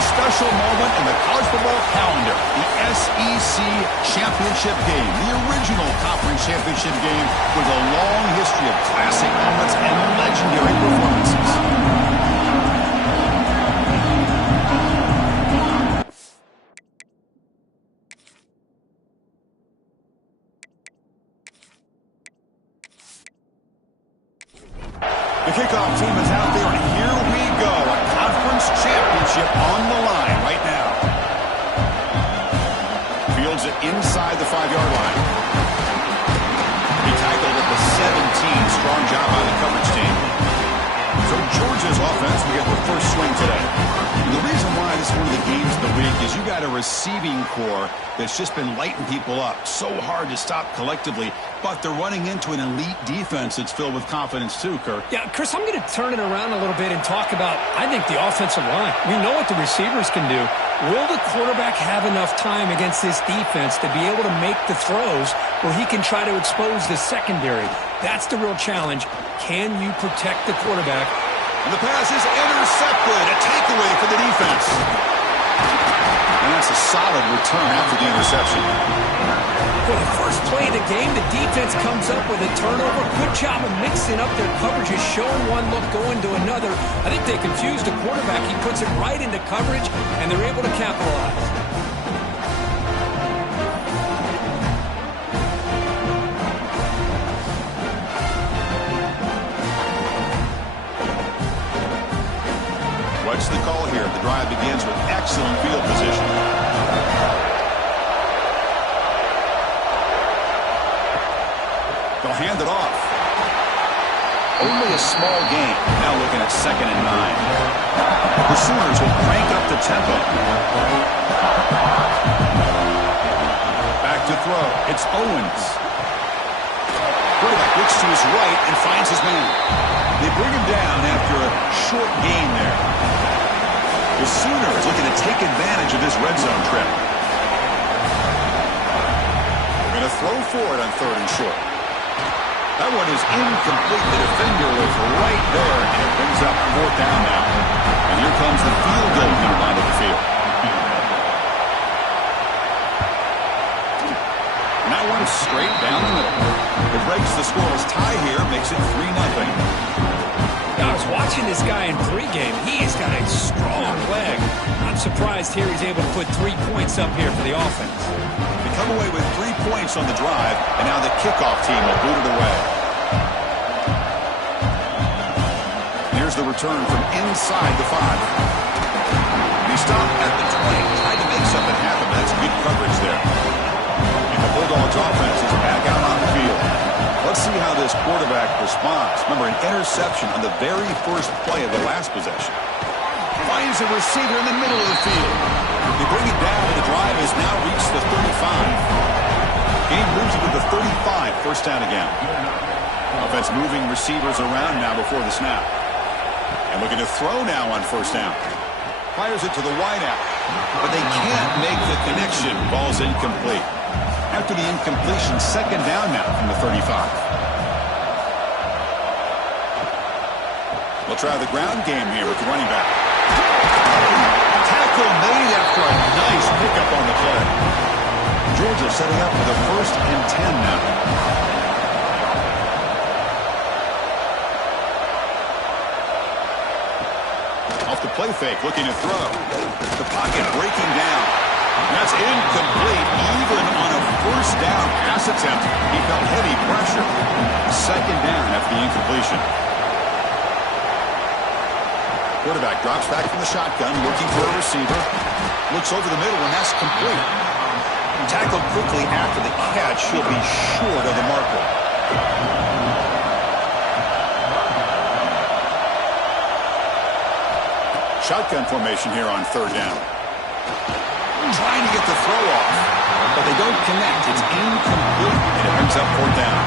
a special moment in the college football calendar, the SEC Championship game, the original conference championship game with a long history of classic moments and legendary performances. The kickoff team is out there, and here we go. A conference championship on the line right now. Fields it inside the 5-yard line. He tackled at the 17. Strong job by the coverage team. So Georgia's offense will get the first swing today. And the reason why this is one of the games of the week is you got a receiving core that's just been lighting people up. So hard to stop collectively, but they're running into an elite defense that's filled with confidence too, Kirk. Yeah, Chris, I'm going to turn it around a little bit and talk about, I think, the offensive line. We know what the receivers can do. Will the quarterback have enough time against this defense to be able to make the throws where he can try to expose the secondary? That's the real challenge. Can you protect the quarterback? And the pass is intercepted. A takeaway for the defense. And that's a solid return after the interception. For the first play of the game, the defense comes up with a turnover. Good job of mixing up their coverages, showing one look, going to another. I think they confused the quarterback. He puts it right into coverage, and they're able to capitalize. What's the call here? The drive begins with excellent field position. They'll hand it off. Only a small gain. Now looking at 2nd and 9. The Sooners will crank up the tempo. Back to throw. It's Owens. Quarterback looks to his right and finds his man. They bring him down after a short gain there. The Sooners looking to take advantage of this red zone trip. They're going to throw for it on 3rd and short. That one is incomplete. The defender was right there, and it brings up 4th down now. And here comes the field goal unit onto the field. And that one straight down the middle. It breaks the scoreless tie here, makes it 3-0. I was watching this guy in pregame. He has got a strong leg. I'm surprised here he's able to put 3 points up here for the offense. They come away with 3 points on the drive, and now the kickoff team will boot it away. Here's the return from inside the 5. And he stopped at the 20, tried to make something happen. That's good coverage there. And the Bulldogs offense is back out on the field. Let's see how this quarterback responds. Remember, an interception on the very first play of the last possession. Finds a receiver in the middle of the field. They bring it down, and the drive has now reached the 35. Game moves it to the 35, 1st down again. Offense moving receivers around now before the snap. And looking to throw now on 1st down. Fires it to the wideout, but they can't make the connection. Ball's incomplete. After the incompletion, 2nd down now from the 35. We'll try the ground game here with the running back. Tackle made after a nice pickup on the play. Georgia setting up for the 1st and 10 now. Off the play fake, looking to throw. The pocket breaking down. That's incomplete. Even on a 1st down pass attempt, he felt heavy pressure. 2nd down after the incompletion. Quarterback drops back from the shotgun, looking for a receiver. Looks over the middle, and that's complete. Tackled quickly after the catch. He'll be short of the marker. Shotgun formation here on 3rd down. Trying to get the throw off, but they don't connect. It's incomplete, and it brings up 4th down.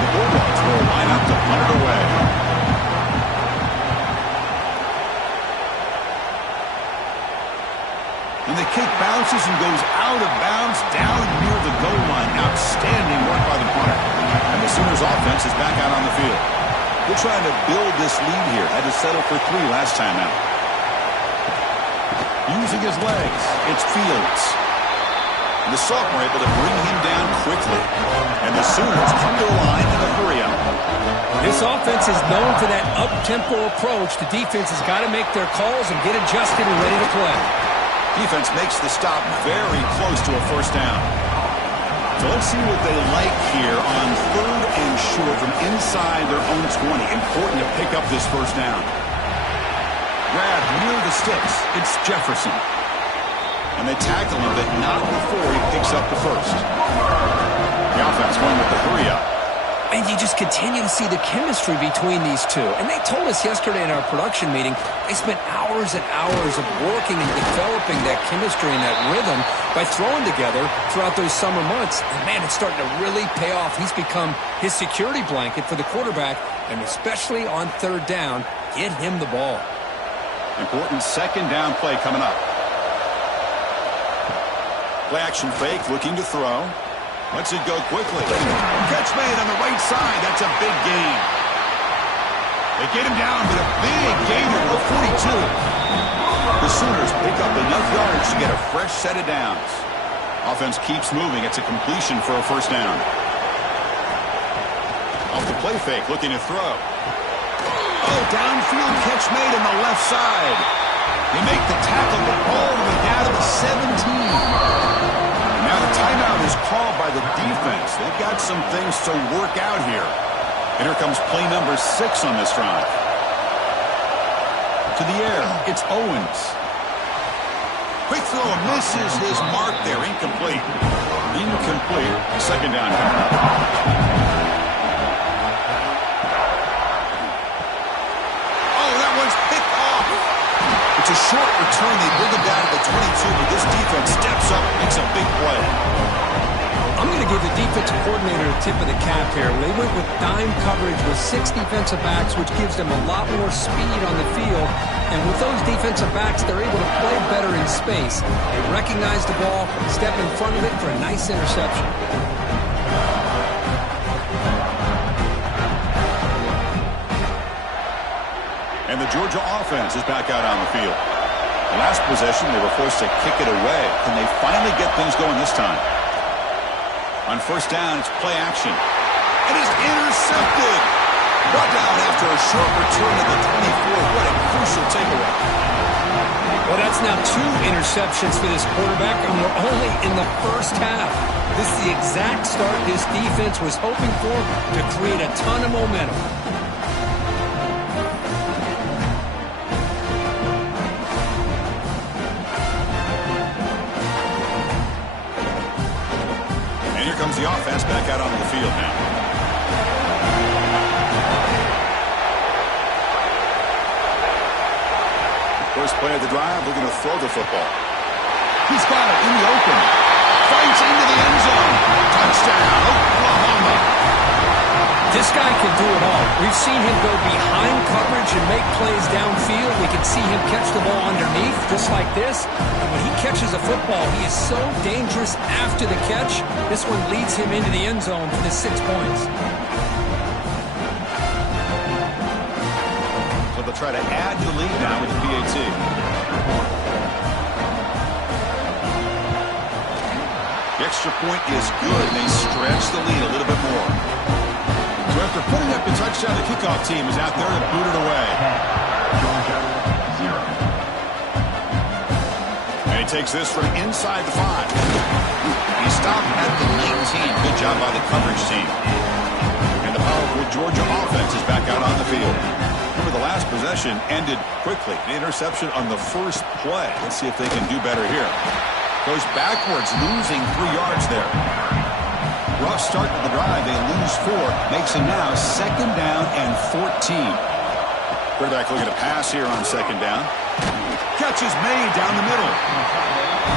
The Bulldogs will line up to punt it away. And the kick bounces and goes out of bounds down near the goal line. Outstanding work by the punter. And the Sooners offense is back out on the field. They're trying to build this lead here. Had to settle for 3 last time out. Using his legs, it's Fields. And the sophomore able to bring him down quickly. And the Sooners come to the line in a hurry-up. This offense is known for that up-tempo approach. The defense has got to make their calls and get adjusted and ready to play. Defense makes the stop very close to a first down. So let's see what they like here on 3rd and short from inside their own 20. Important to pick up this first down. Grab near the sticks. It's Jefferson. And they tackle him, but not before he picks up the first. The offense going with the hurry-up. And you just continue to see the chemistry between these two. And they told us yesterday in our production meeting, they spent hours and hours of working and developing that chemistry and that rhythm by throwing together throughout those summer months. And, man, it's starting to really pay off. He's become his security blanket for the quarterback, and especially on 3rd down, get him the ball. Important second down play coming up. Play action fake, looking to throw. Lets it go quickly. Catch made on the right side. That's a big gain. They get him down, but a big gain of 42. The Sooners pick up enough yards to get a fresh set of downs. Offense keeps moving. It's a completion for a first down. Off the play fake, looking to throw. Oh, downfield catch made on the left side. They make the tackle, but all the way down to the 17. Now the timeout is called by the defense. They've got some things to work out here. And here comes play number 6 on this drive. To the air, it's Owens. Quick throw, misses his mark there. Incomplete. Incomplete. Second down. Oh, that one's picked off. It's a short return. They bring him down to the 22, but this defense steps up and makes a big play. I'm going to give the defensive coordinator a tip of the cap here. They went with dime coverage with 6 defensive backs, which gives them a lot more speed on the field. And with those defensive backs, they're able to play better in space. They recognize the ball, step in front of it for a nice interception. And the Georgia offense is back out on the field. Last possession, they were forced to kick it away. Can they finally get things going this time? On first down, it's play action. It is intercepted. Brought down after a short return to the 24. What a crucial takeaway. Well, that's now 2 interceptions for this quarterback, and we're only in the first half. This is the exact start this defense was hoping for to create a ton of momentum. Comes the offense back out onto the field now. First play of the drive, looking to throw the football. He's got it in the open. Fights into the end zone. Touchdown, Oklahoma. This guy can do it all. We've seen him go behind coverage and make plays downfield. We can see him catch the ball underneath, just like this. And when he catches a football, he is so dangerous after the catch. This one leads him into the end zone for the 6 points. So they'll try to add to the lead now with the PAT. The extra point is good. They stretch the lead a little bit more. So after putting up the touchdown, the kickoff team is out there to boot it away. And he takes this from inside the 5. He stopped at the 19. Good job by the coverage team. And the powerful Georgia offense is back out on the field. Remember, the last possession ended quickly. The interception on the first play. Let's see if they can do better here. Goes backwards, losing 3 yards there. Rough start to the drive. They lose 4. Makes it now 2nd down and 14. Quarterback looking to pass here on 2nd down. Catch is made down the middle.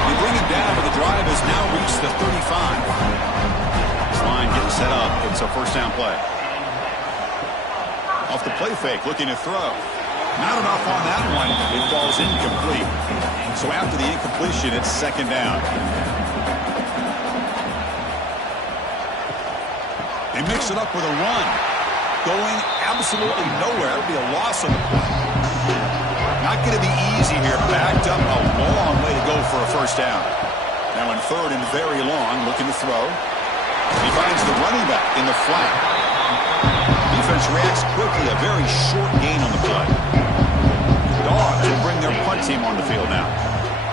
They bring it down, but the drive has now reached the 35. This line getting set up. It's a first down play. Off the play fake, looking to throw. Not enough on that one. It falls incomplete. So after the incompletion, it's 2nd down. They mix it up with a run. Going absolutely nowhere. It'll be a loss on the play. Not going to be easy here. Backed up a long way to go for a first down. Now in third and very long, looking to throw. He finds the running back in the flat. Defense reacts quickly. A very short gain on the play. Dogs will bring their punt team on the field now.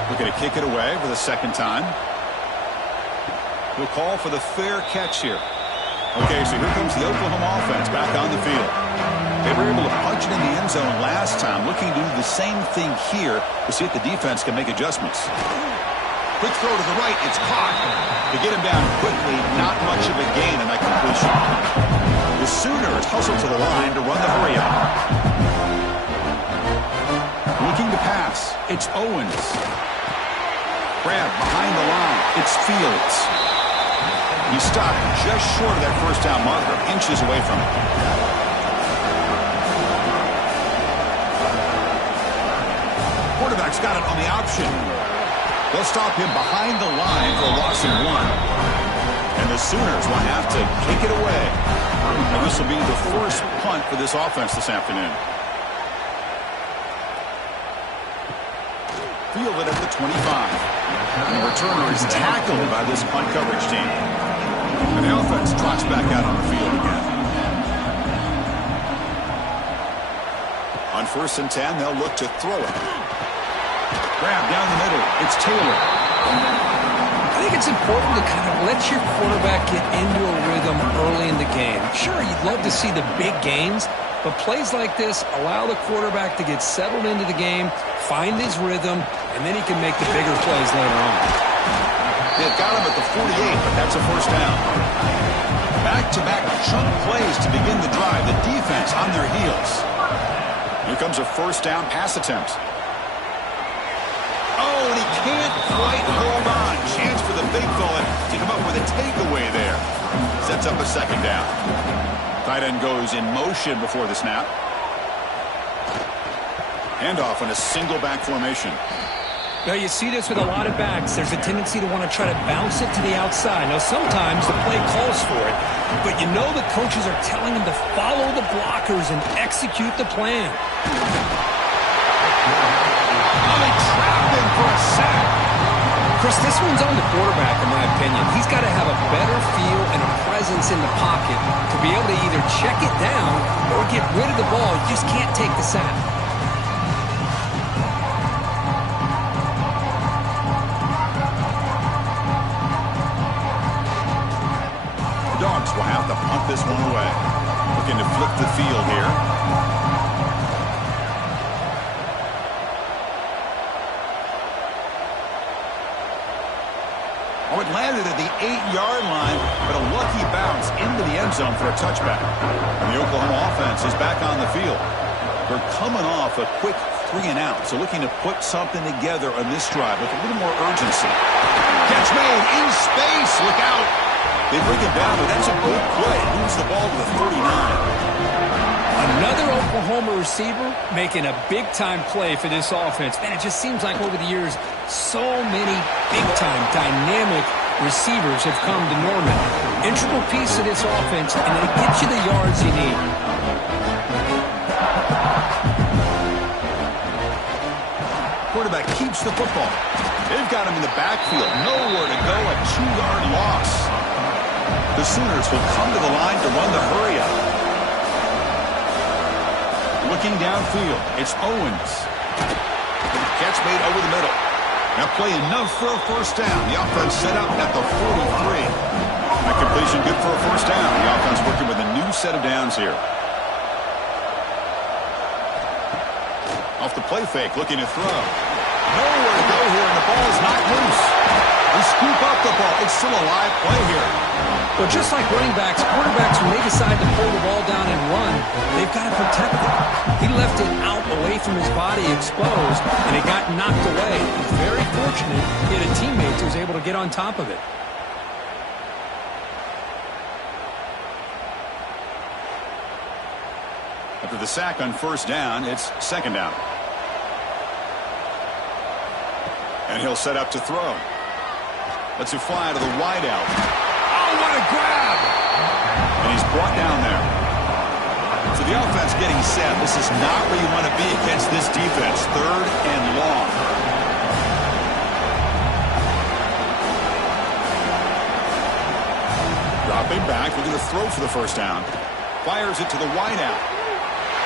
Looking to kick it away for the second time. We'll call for the fair catch here. Okay, so here comes the Oklahoma offense back on the field. They were able to punch it in the end zone last time. Looking to do the same thing here to see if the defense can make adjustments. Quick throw to the right. It's caught. To get him down quickly, not much of a gain in that completion. The Sooners hustle to the line to run the hurry up. Looking to pass. It's Owens. Grab behind the line. It's Fields. He stopped just short of that first down marker, inches away from it. Quarterback's got it on the option. They'll stop him behind the line for a loss of 1. And the Sooners will have to kick it away. And this will be the first punt for this offense this afternoon. Fielded at the 25. And the returner is tackled by this punt coverage team. And the offense trots back out on the field again. On 1st and 10, they'll look to throw it. Grab down the middle. It's Taylor. I think it's important to kind of let your quarterback get into a rhythm early in the game. Sure, you'd love to see the big gains, but plays like this allow the quarterback to get settled into the game, find his rhythm, and then he can make the bigger plays later on. They've got him at the 48, but that's a first down. Back-to-back chunk plays to begin the drive. The defense on their heels. Here comes a first down pass attempt. Oh, and he can't quite hold on. Chance for the big fella to come up with a takeaway there. Sets up a second down. Tight end goes in motion before the snap. Handoff in a single back formation. Now, you see this with a lot of backs. There's a tendency to want to try to bounce it to the outside. Now, sometimes the play calls for it, but you know the coaches are telling them to follow the blockers and execute the plan. Oh, they trapped him for a sack. Chris, this one's on the quarterback, in my opinion. He's got to have a better feel and a presence in the pocket to be able to either check it down or get rid of the ball. You just can't take the sack. Dogs will have to punt this one away. Looking to flip the field here. Oh, it landed at the 8-yard line, but a lucky bounce into the end zone for a touchback. And the Oklahoma offense is back on the field. They're coming off a quick 3-and-out, so looking to put something together on this drive with a little more urgency. Catch made in space. Look out. They bring it down, but that's a good play. Moves the ball to the 39. Another Oklahoma receiver making a big-time play for this offense. Man, it just seems like over the years, so many big-time, dynamic receivers have come to Norman. Integral piece of this offense, and they get you the yards you need. Quarterback keeps the football. They've got him in the backfield. Nowhere to go. A 2-yard loss. The Sooners will come to the line to run the hurry-up. Looking downfield, it's Owens. Catch made over the middle. Now play enough for a first down. The offense set up at the 43. That completion good for a first down. The offense working with a new set of downs here. Off the play fake, looking to throw. Nowhere to go here, and the ball is not loose. They scoop up the ball. It's still a live play here. Well, just like running backs, quarterbacks, when they decide to pull the ball down and run, they've got to protect it. He left it out away from his body, exposed, and it got knocked away. He's very fortunate he had a teammate who was able to get on top of it. After the sack on first down, it's second down. And he'll set up to throw. Lets it fly to the wideout. Oh, what a grab! And he's brought down there. So the offense getting set. This is not where you want to be against this defense. 3rd and long. Dropping back, looking to throw for the first down. Fires it to the wideout.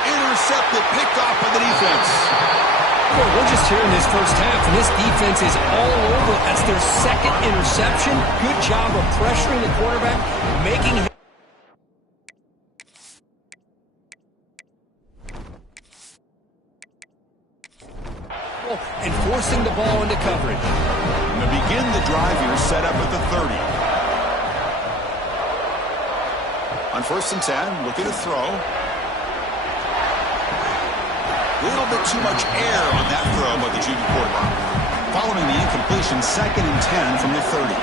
Intercepted, picked off by the defense. Boy, we're just here in this first half, and this defense is all over. That's their 2nd interception. Good job of pressuring the quarterback, making him. And forcing the ball into coverage. To begin the drive here, set up at the 30. On 1st and 10, looking to throw. A little bit too much air on that throw by the junior quarterback. Following the incompletion, 2nd and 10 from the 30.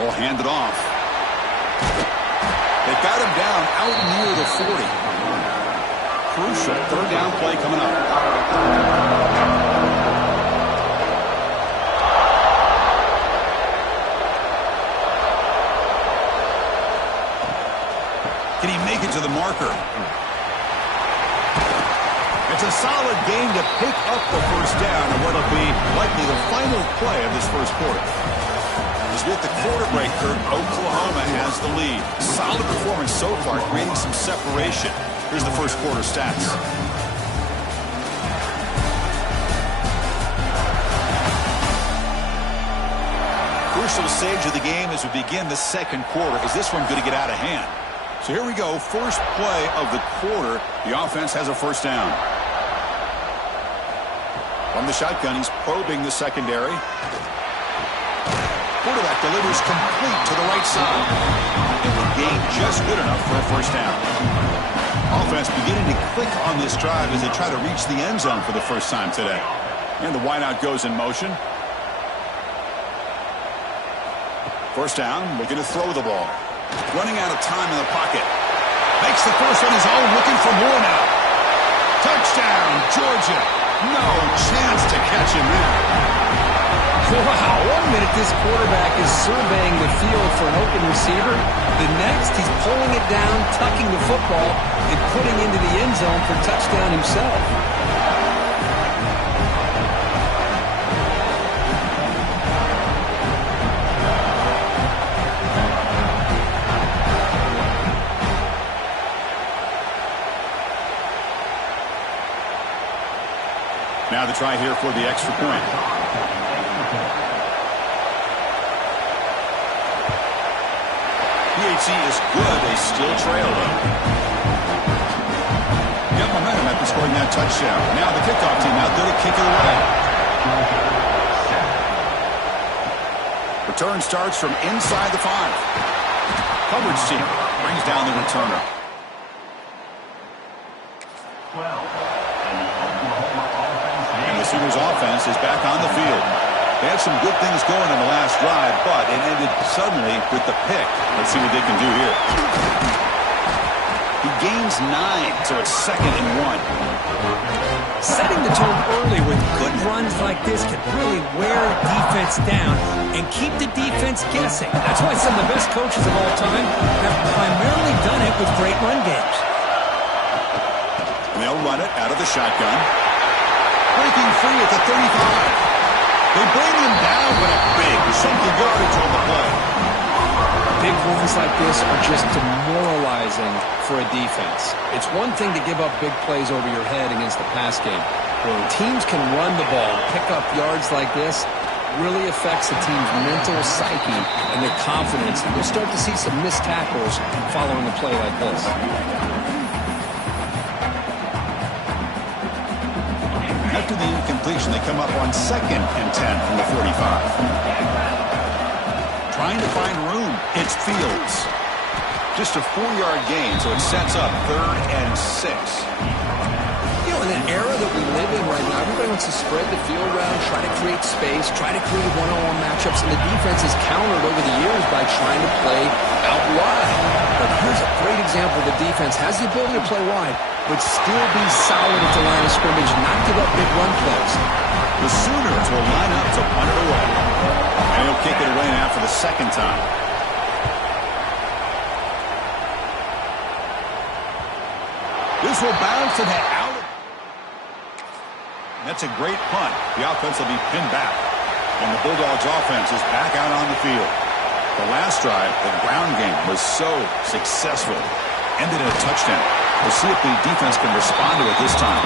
Ball handed off. They got him down out near the 40. Crucial 3rd down play coming up. Can he make it to the marker? It's a solid gain to pick up the first down and what'll be likely the final play of this first quarter. As we hit the quarter break, Kurt, Oklahoma has the lead. Solid performance so far, creating some separation. Here's the first quarter stats. Crucial stage of the game as we begin the second quarter. Is this one going to get out of hand? So here we go. First play of the quarter. The offense has a first down. From the shotgun, he's probing the secondary. Quarterback delivers complete to the right side. And the gain just good enough for a first down. Offense beginning to click on this drive as they try to reach the end zone for the first time today. And the wideout goes in motion. First down, looking to throw the ball. Running out of time in the pocket. Makes the first on his own, looking for more now. Touchdown, Georgia. No chance to catch him there. Wow, 1 minute this quarterback is surveying the field for an open receiver. The next, he's pulling it down, tucking the football, and putting into the end zone for touchdown himself. Now the try here for the extra point. PHC is good. They still trail though. Got momentum after scoring that touchdown. Now the kickoff team out there to kick it away. Return starts from inside the 5. Coverage team brings down the returner. 12. The Sooners offense is back on the field. They had some good things going in the last drive, but it ended suddenly with the pick. Let's see what they can do here. He gains 9, so it's 2nd and 1. Setting the tone early with good runs like this can really wear defense down and keep the defense guessing. That's why some of the best coaches of all time have primarily done it with great run games. And they'll run it out of the shotgun. Breaking free at the 35. They bring him down, but a big chunk of yardage on the play. Big runs like this are just demoralizing for a defense. It's one thing to give up big plays over your head against the pass game. When teams can run the ball and pick up yards like this, really affects the team's mental psyche and their confidence. And we'll start to see some missed tackles following a play like this. After the incompletion, they come up on 2nd and 10 from the 45. Trying to find room. It's Fields. Just a 4-yard gain, so it sets up 3rd and 6. You know, in an era that we live in right now, everybody wants to spread the field around, try to create space, try to create one-on-one matchups, and the defense is countered over the years by trying to play out wide. But here's a great example. The defense has the ability to play wide, but still be solid at the line of scrimmage, not give up big run plays. The Sooners will line up to punt it away. And he'll kick it away now for the 2nd time. This will bounce and head out. That's a great punt. The offense will be pinned back. And the Bulldogs offense is back out on the field. The last drive, the ground game, was so successful. Ended in a touchdown. We'll see if the defense can respond to it this time.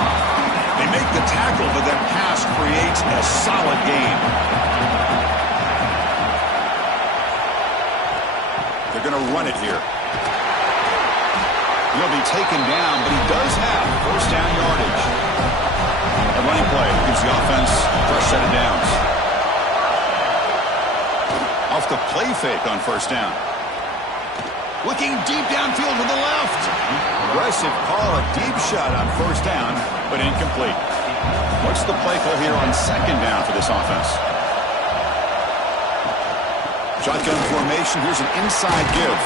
They make the tackle, but that pass creates a solid gain. They're going to run it here. He'll be taken down, but he does have first down yardage. A running play gives the offense a fresh set of downs. Off the play fake on first down. Looking deep downfield to the left. Aggressive call, a deep shot on first down, but incomplete. What's the play call here on second down for this offense? Shotgun formation. Here's an inside give.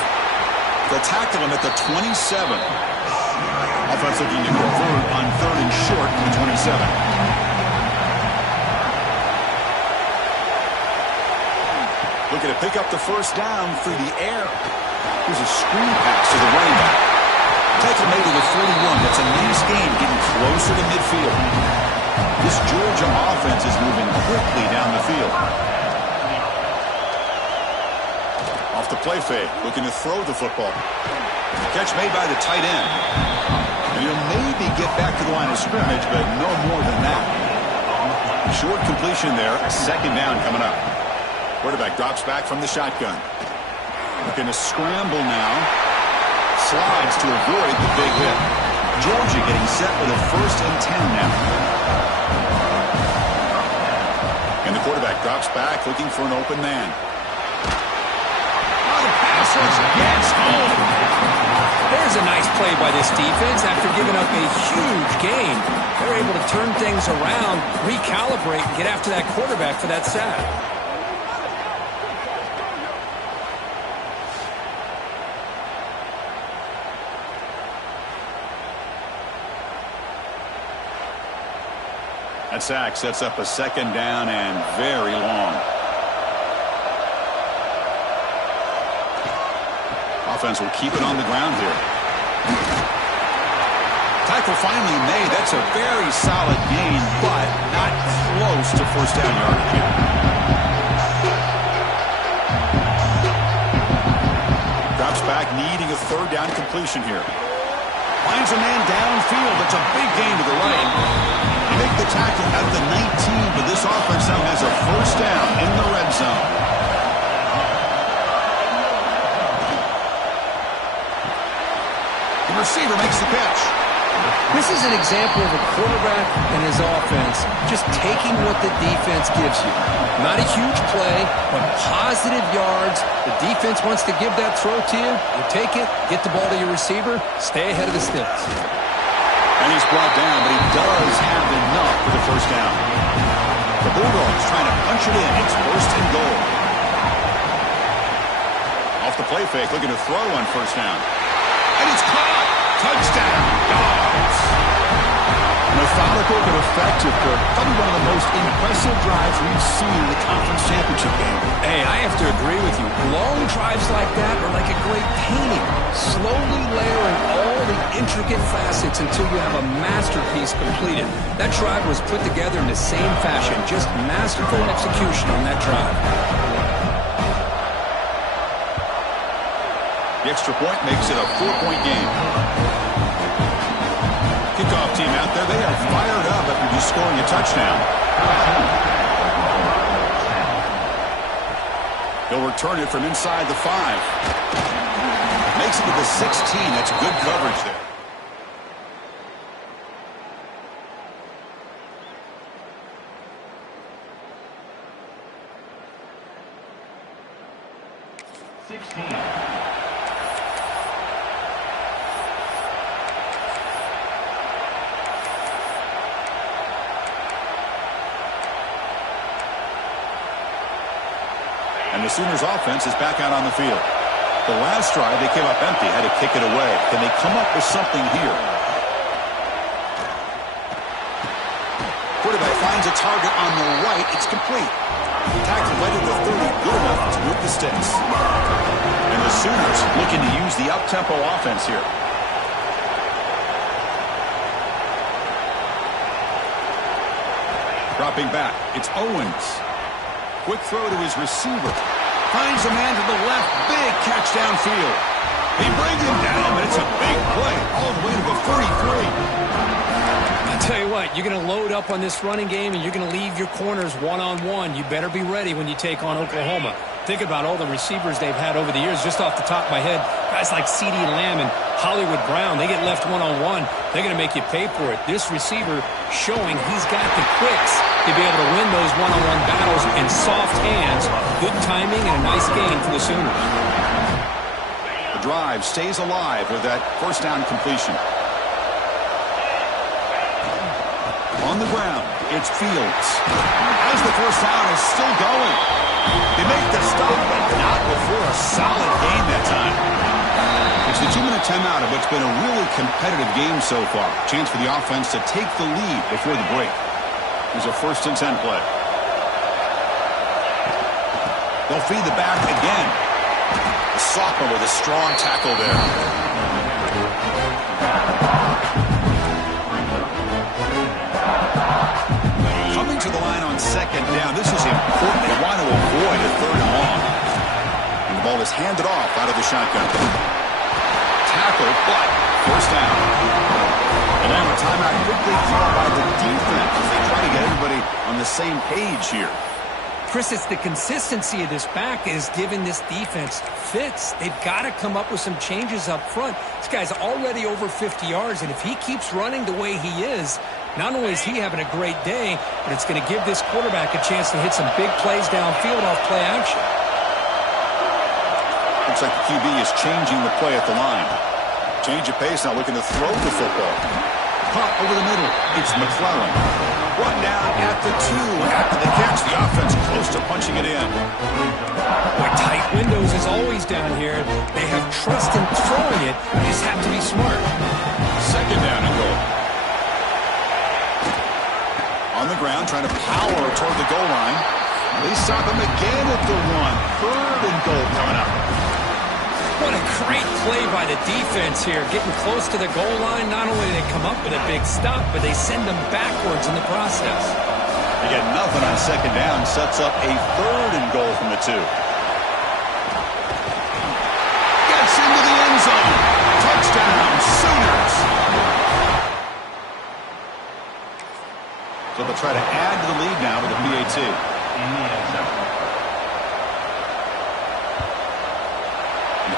They'll tackle him at the 27. Offense looking to convert on third and short from the 27. Looking to pick up the first down through the air. Here's a screen pass to the running back. Tackle made to the 41. That's a nice gain, getting closer to midfield. This Georgia offense is moving quickly down the field. Off the play fake, looking to throw the football. Catch made by the tight end. And he'll maybe get back to the line of scrimmage, but no more than that. Short completion there, a second down coming up. Quarterback drops back from the shotgun. Looking to scramble now. Slides to avoid the big hit. Georgia getting set with a 1st and 10 now. And the quarterback drops back looking for an open man. Oh, the pass rush gets home. There's a nice play by this defense after giving up a huge gain. They're able to turn things around, recalibrate, and get after that quarterback for that sack. That sack sets up a second down and very long. Offense will keep it on the ground here. Tackle finally made. That's a very solid gain, but not close to first down yardage here. Drops back, needing a third down completion here. Finds a man downfield. That's a big gain to the right. They make the tackle at the 19, but this offense now has a first down in the red zone. The receiver makes the catch. This is an example of a quarterback and his offense just taking what the defense gives you. Not a huge play, but positive yards. The defense wants to give that throw to you. You take it, get the ball to your receiver, stay ahead of the sticks. And he's brought down, but he does have enough for the first down. The Bulldogs trying to punch it in. It's 1st and goal. Off the play fake, looking to throw on first down. And it's caught. Touchdown, Dogs. Methodical but effective. Probably one of the most impressive drives we've seen in the conference championship game. Hey, I have to agree with you. Long drives like that are like a great painting. Slowly layering all the intricate facets until you have a masterpiece completed. That drive was put together in the same fashion. Just masterful execution on that drive. The extra point makes it a 4-point game. Kickoff team out there, they are fired up after just scoring a touchdown. He'll return it from inside the 5. Makes it to the 16. That's good coverage there. And the Sooners offense is back out on the field. The last drive, they came up empty, had to kick it away. Can they come up with something here? Quarterback finds a target on the right. It's complete. Tackle right at the 30. Good enough to move the sticks. And the Sooners looking to use the up-tempo offense here. Dropping back, it's Owens. Quick throw to his receiver. Finds a man to the left. Big catch downfield. He brings him down, but it's a big play all the way to the 33. I'll tell you what, you're going to load up on this running game, and you're going to leave your corners one-on-one. You better be ready when you take on Oklahoma. Think about all the receivers they've had over the years. Just off the top of my head, guys like CeeDee Lamb and Hollywood Brown, they get left one-on-one. They're going to make you pay for it. This receiver showing he's got the quicks to be able to win those one-on-one battles in soft hands. Good timing and a nice gain for the Sooners. The drive stays alive with that first down completion. On the ground, it's Fields. As the first down is still going. They make the stop, but not before a solid gain that time. It's the 2-minute timeout of what's been a really competitive game so far. Chance for the offense to take the lead before the break. Here's a 1st and 10 play. They'll feed the back again. The sophomore with a strong tackle there. Coming to the line on 2nd down. This is important. They want to avoid a 3rd and long. And the ball is handed off out of the shotgun. Tackle, but 1st down. And now a timeout quickly called by the defense as they try to get everybody on the same page here. Chris, it's the consistency of this back is giving this defense fits. They've got to come up with some changes up front. This guy's already over 50 yards, and if he keeps running the way he is, not only is he having a great day, but it's going to give this quarterback a chance to hit some big plays downfield off play action. Looks like the QB is changing the play at the line. Change of pace, now looking to throw the football. Pop over the middle. It's McClellan. Run down at the 2. After the catch, the offense close to punching it in. Boy, tight windows is always down here. They have trust in throwing it. You just have to be smart. 2nd down and goal. On the ground, trying to power toward the goal line. They stop him again at the 1. 3rd and goal coming up. What a great play by the defense here. Getting close to the goal line, not only do they come up with a big stop, but they send them backwards in the process. They get nothing on 2nd down. Sets up a 3rd and goal from the 2. Gets into the end zone. Touchdown, Sooners. So they'll try to add to the lead now with a PAT.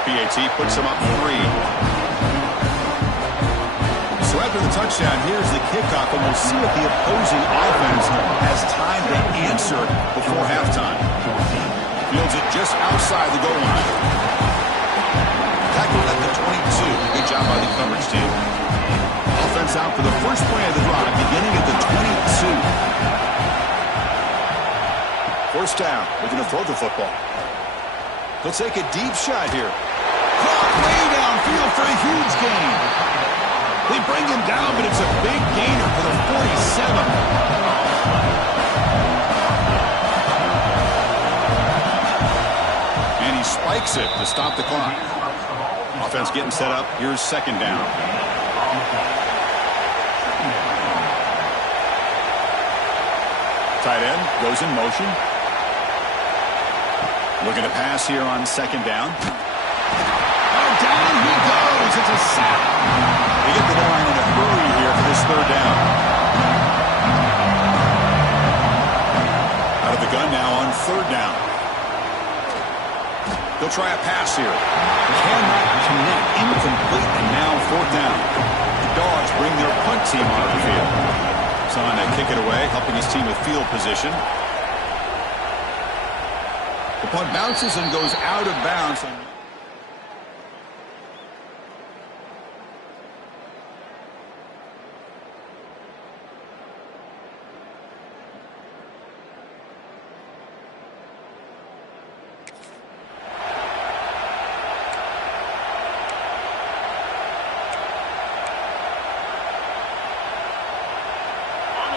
PAT puts them up 3. So after the touchdown, here's the kickoff, and we'll see if the opposing offense has time to answer before halftime. Fields it just outside the goal line. Tackled at the 22. Good job by the coverage team. Offense out for the first play of the drive, beginning at the 22. 1st down, looking to throw the football. He'll take a deep shot here. Caught way downfield for a huge gain. They bring him down, but it's a big gainer for the 47. And he spikes it to stop the clock. Offense getting set up. Here's 2nd down. Tight end goes in motion. Looking to pass here on 2nd down. Oh, down he goes. It's a sack. They get the line in a hurry here for this 3rd down. Out of the gun now on 3rd down. They'll try a pass here. Cannot connect. Incomplete, and now 4th down. The Dogs bring their punt team onto the field. Son to kick it away, helping his team with field position. The punt bounces and goes out of bounds.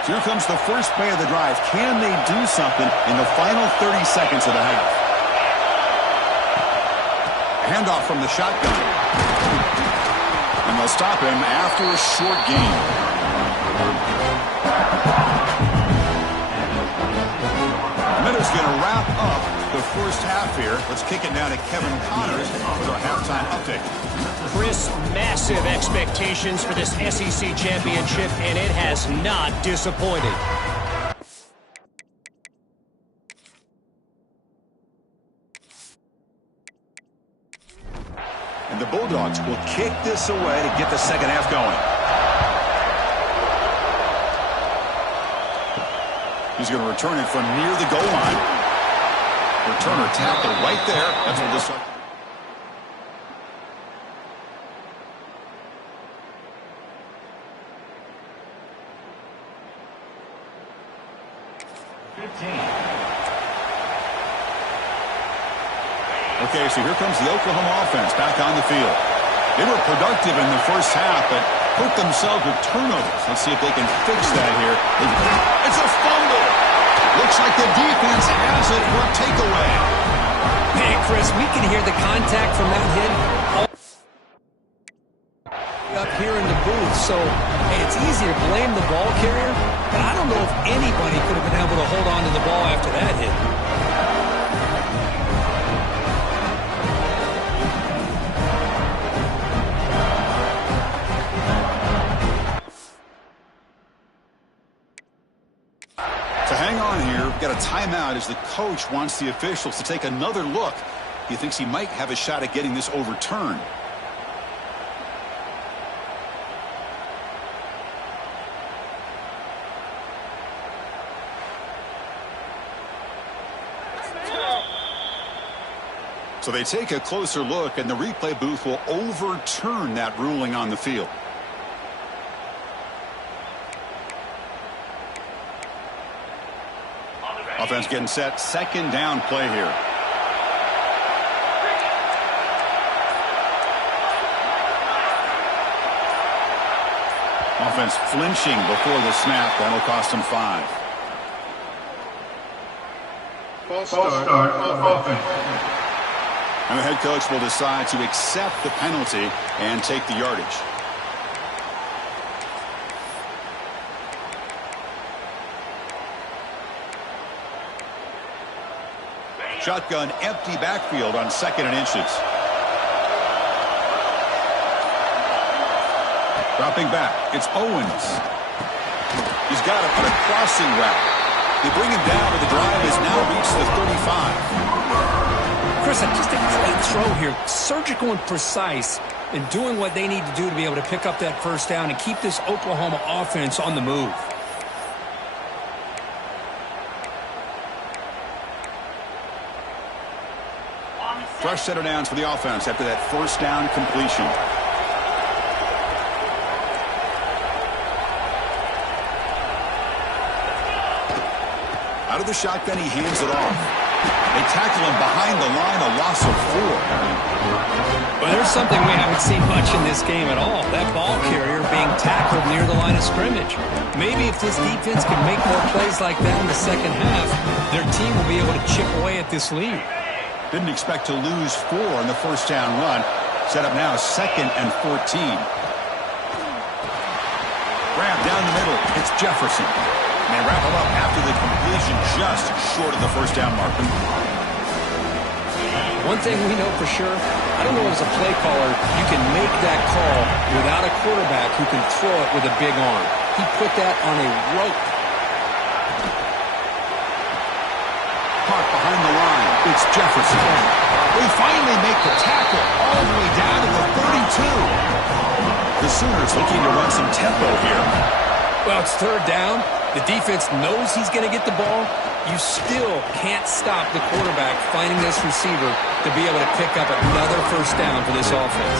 Here comes the first play of the drive. Can they do something in the final 30 seconds of the half? Handoff from the shotgun. And they'll stop him after a short gain. going to wrap up the first half here. Let's kick it now to Kevin Connors with our halftime update. Chris, massive expectations for this SEC championship, and it has not disappointed. And the Bulldogs will kick this away to get the second half going. He's going to return it from near the goal line. Returner tackled right there. That's what this... 15. Okay, so here comes the Oklahoma offense back on the field. They were productive in the first half, but hurt themselves with turnovers. Let's see if they can fix that here. It's a fumble. Looks like the defense has it for a takeaway. Hey, Chris, we can hear the contact from that hit up here in the booth. So, hey, it's easy to blame the ball carrier, but I don't know if anybody could have been able to hold on to the ball after that hit. So hang on here. We've got a timeout as the coach wants the officials to take another look. He thinks he might have a shot at getting this overturned. So they take a closer look, and the replay booth will overturn that ruling on the field. Offense getting set. Second down play here. Offense flinching before the snap. That'll cost them 5. False start offense. And the head coach will decide to accept the penalty and take the yardage. Shotgun, empty backfield on 2nd and inches. Dropping back, it's Owens. He's got it on a crossing route. They bring him down, but the drive has now reached the 35. Chris, just a great throw here. Surgical and precise in doing what they need to do to be able to pick up that first down and keep this Oklahoma offense on the move. Fresh set of downs for the offense after that first down completion. Out of the shotgun, he hands it off. They tackle him behind the line, a loss of 4. Well, there's something we haven't seen much in this game at all. That ball carrier being tackled near the line of scrimmage. Maybe if this defense can make more plays like that in the second half, their team will be able to chip away at this lead. Didn't expect to lose 4 on the first down run. Set up now 2nd and 14. Grab down the middle. It's Jefferson. And they wrap him up after the completion just short of the first down marker. One thing we know for sure, I don't know as a play caller, you can make that call without a quarterback who can throw it with a big arm. He put that on a rope. Caught behind the line. It's Jefferson. They finally make the tackle all the way down to the 32. The Sooners looking to run some tempo here. Well, it's third down. The defense knows he's going to get the ball. You still can't stop the quarterback finding this receiver to be able to pick up another first down for this offense.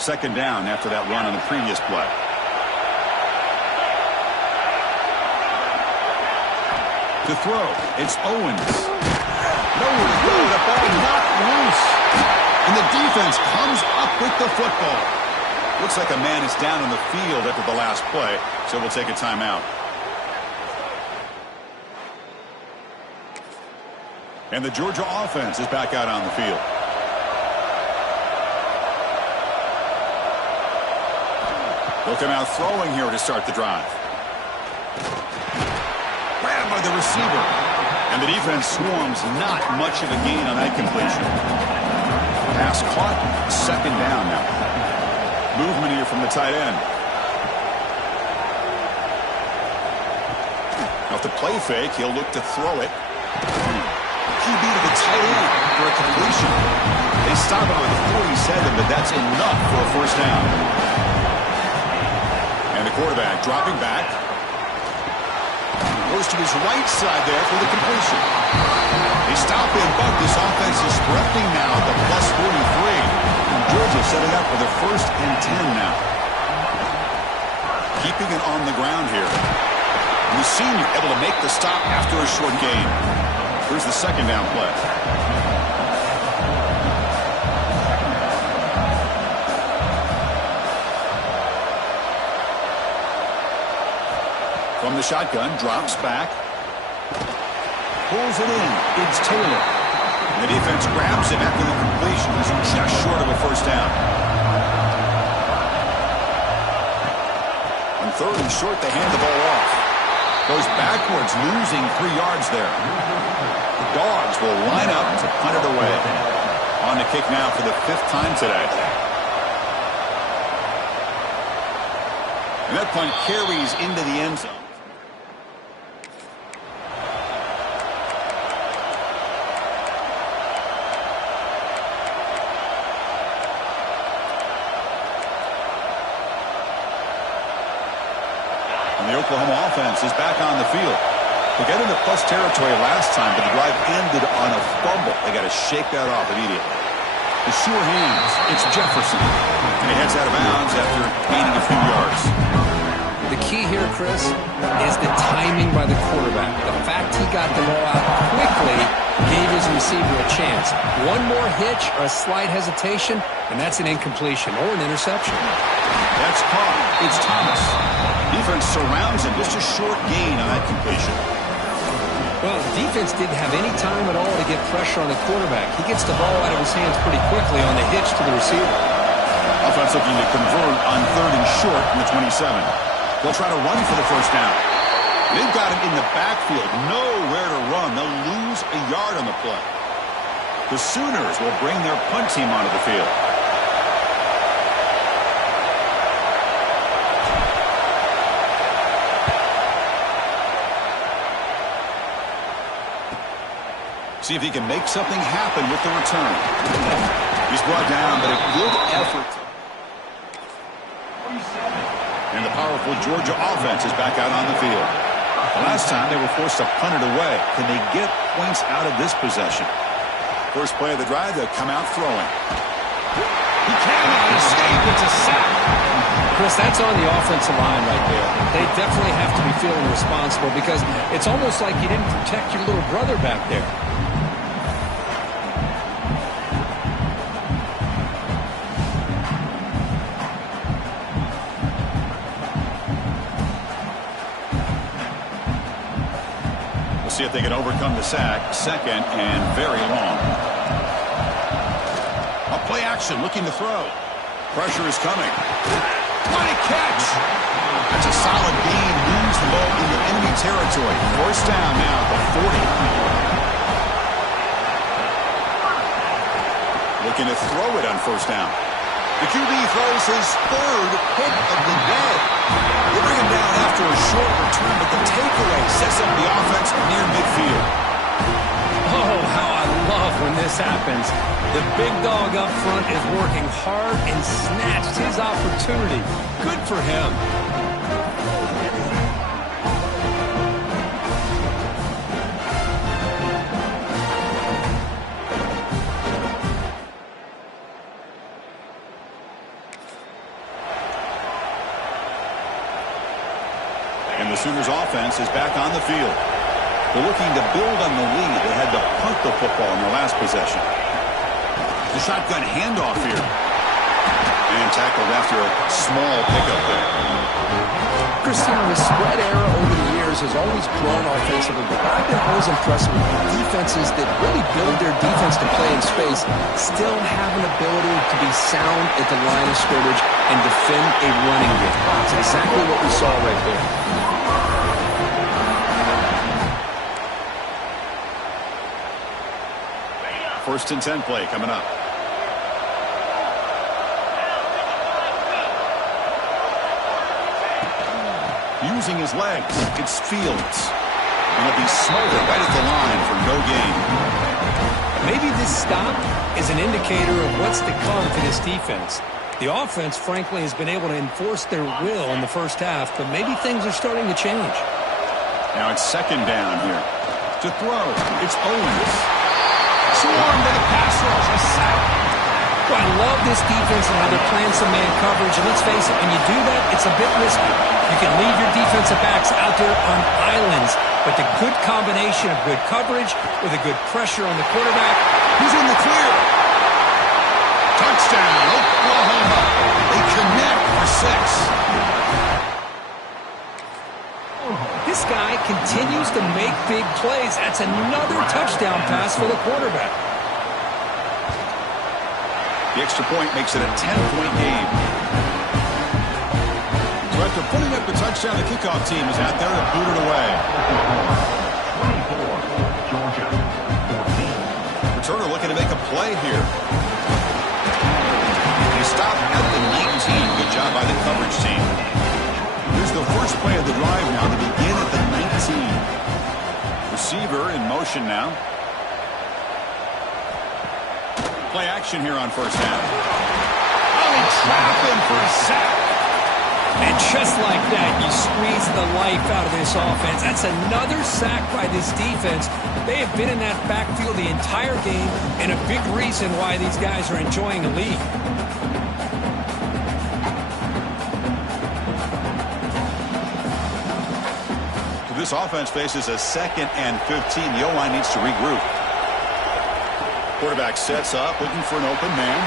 Second down after that run on the previous play. To throw, it's Owens. Nowhere to go, the ball knocked loose. And the defense comes up with the football. Looks like a man is down on the field after the last play, so we'll take a timeout. And the Georgia offense is back out on the field. They'll come out throwing here to start the drive. Grabbed by the receiver. And the defense swarms, not much of a gain on that completion. Pass caught, second down now. Movement here from the tight end. Off the play fake, he'll look to throw it. QB to the tight end for a completion. They stop it with a 47, but that's enough for a first down. And the quarterback dropping back. Goes to his right side there for the completion. They stop him, but this offense is threatening now at the plus 43. And Georgia setting up for the 1st and 10 now. Keeping it on the ground here. And the senior able to make the stop after a short gain. Here's the second down play. From the shotgun, drops back. Pulls it in. It's Taylor. And the defense grabs him after the completion. He's just short of a first down. On 3rd and short, they hand the ball off. Goes backwards, losing 3 yards there. The Dogs will line up to punt it away. On the kick now for the 5th time today. And that punt carries into the end zone. The Oklahoma offense is back on the field. They got into plus territory last time, but the drive ended on a fumble. They got to shake that off immediately. The sure hands, it's Jefferson. And he heads out of bounds after gaining a few yards. The key here, Chris, is the timing by the quarterback. The fact he got the ball out quickly gave his receiver a chance. One more hitch or a slight hesitation, and that's an incompletion or an interception. That's caught. It's Thomas. Defense surrounds him. Just a short gain on that completion. Well, the defense didn't have any time at all to get pressure on the quarterback. He gets the ball out of his hands pretty quickly on the hitch to the receiver. Offense looking to convert on 3rd and short from the 27. They'll try to run for the first down. They've got him in the backfield. Nowhere to run. They'll lose a yard on the play. The Sooners will bring their punt team onto the field. See if he can make something happen with the return. He's brought down, but a good effort. And the powerful Georgia offense is back out on the field. The last time they were forced to punt it away. Can they get points out of this possession? First play of the drive, they'll come out throwing. He cannot escape. It's a sack. Chris, that's on the offensive line right there. They definitely have to be feeling responsible because it's almost like you didn't protect your little brother back there. See if they can overcome the sack. 2nd and very long. A play action, looking to throw. Pressure is coming. What a catch! That's a solid gain. Moves the ball into enemy territory. First down now at the 40. Looking to throw it on first down. The QB throws his 3rd hit of the day. They bring him down after a short return, but the takeaway sets up the offense near midfield. Oh, how I love when this happens. The big dog up front is working hard and snatched his opportunity. Good for him. And the Sooners offense is back on the field. They're looking to build on the lead. They had to punt the football in their last possession. The shotgun handoff here. And tackled after a small pickup there. Christian, the spread era over the years 49ers has always grown offensively, but I've been always impressed with defenses that really build their defense to play in space, still have an ability to be sound at the line of scrimmage and defend a running game. That's exactly what we saw right there. First and 10 play coming up. Using his legs, it's Fields. And he'll be smothered right at the line for no gain. Maybe this stop is an indicator of what's to come for this defense. The offense, frankly, has been able to enforce their will in the first half, but maybe things are starting to change. Now it's second down here. To throw, it's Owens. Swarmed by the pass rush, a sack. Well, I love this defense and how they're playing some man coverage. And let's face it, when you do that, it's a bit risky. You can leave your defensive backs out there on islands, but the good combination of good coverage with a good pressure on the quarterback, he's in the clear. Touchdown, Oklahoma. They connect for 6. This guy continues to make big plays. That's another touchdown pass for the quarterback. The extra point makes it a 10-point game. So after putting up the touchdown, the kickoff team is out there to boot it away. 24, Georgia, 14. Returner looking to make a play here. He stopped at the 19. Good job by the coverage team. Here's the first play of the drive now to begin at the 19. Receiver in motion now. Play action here on first half. Oh, he trapped him for a sack. And just like that, you squeeze the life out of this offense. That's another sack by this defense. They have been in that backfield the entire game, and a big reason why these guys are enjoying a lead. This offense faces a 2nd and 15. The O-line needs to regroup. Quarterback sets up, looking for an open man.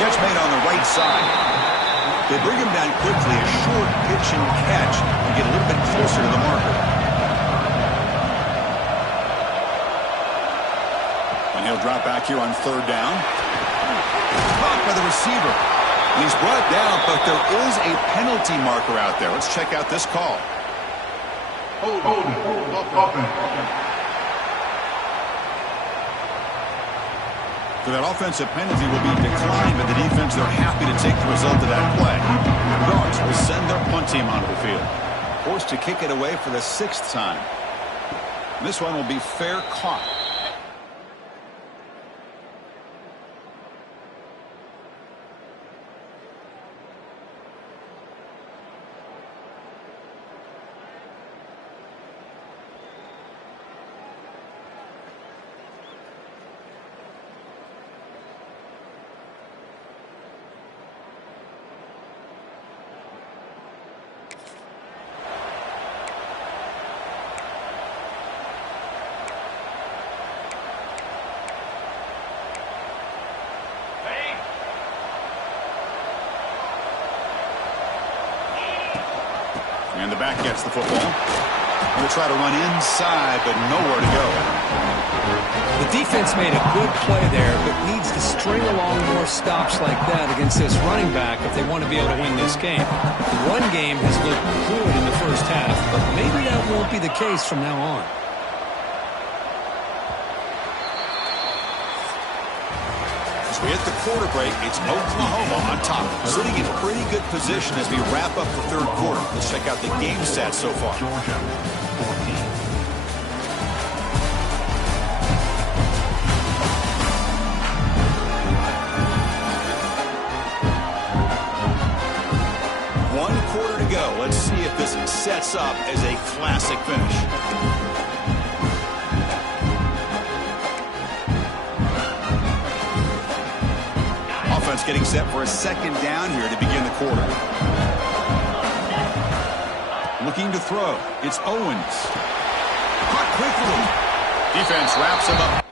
Catch made on the right side. They bring him down quickly, a short pitch and catch to get a little bit closer to the marker. And he'll drop back here on third down. Caught by the receiver. And he's brought down, but there is a penalty marker out there. Let's check out this call. Hold it. So that offensive penalty will be declined, but the defense, they're happy to take the result of that play. Guards will send their punt team onto the field. Forced to kick it away for the 6th time. And this one will be fair caught. And the back gets the football. Going to try to run inside, but nowhere to go. The defense made a good play there, but needs to string along more stops like that against this running back if they want to be able to win this game. The run game has looked good in the first half, but maybe that won't be the case from now on. We hit the quarter break. It's Oklahoma on top, sitting in pretty good position as we wrap up the third quarter. Let's check out the game stats so far. Georgia, 14. One quarter to go. Let's see if this sets up as a classic finish. Offense getting set for a 2nd down here to begin the quarter. Looking to throw. It's Owens. Caught quickly. Defense wraps him up.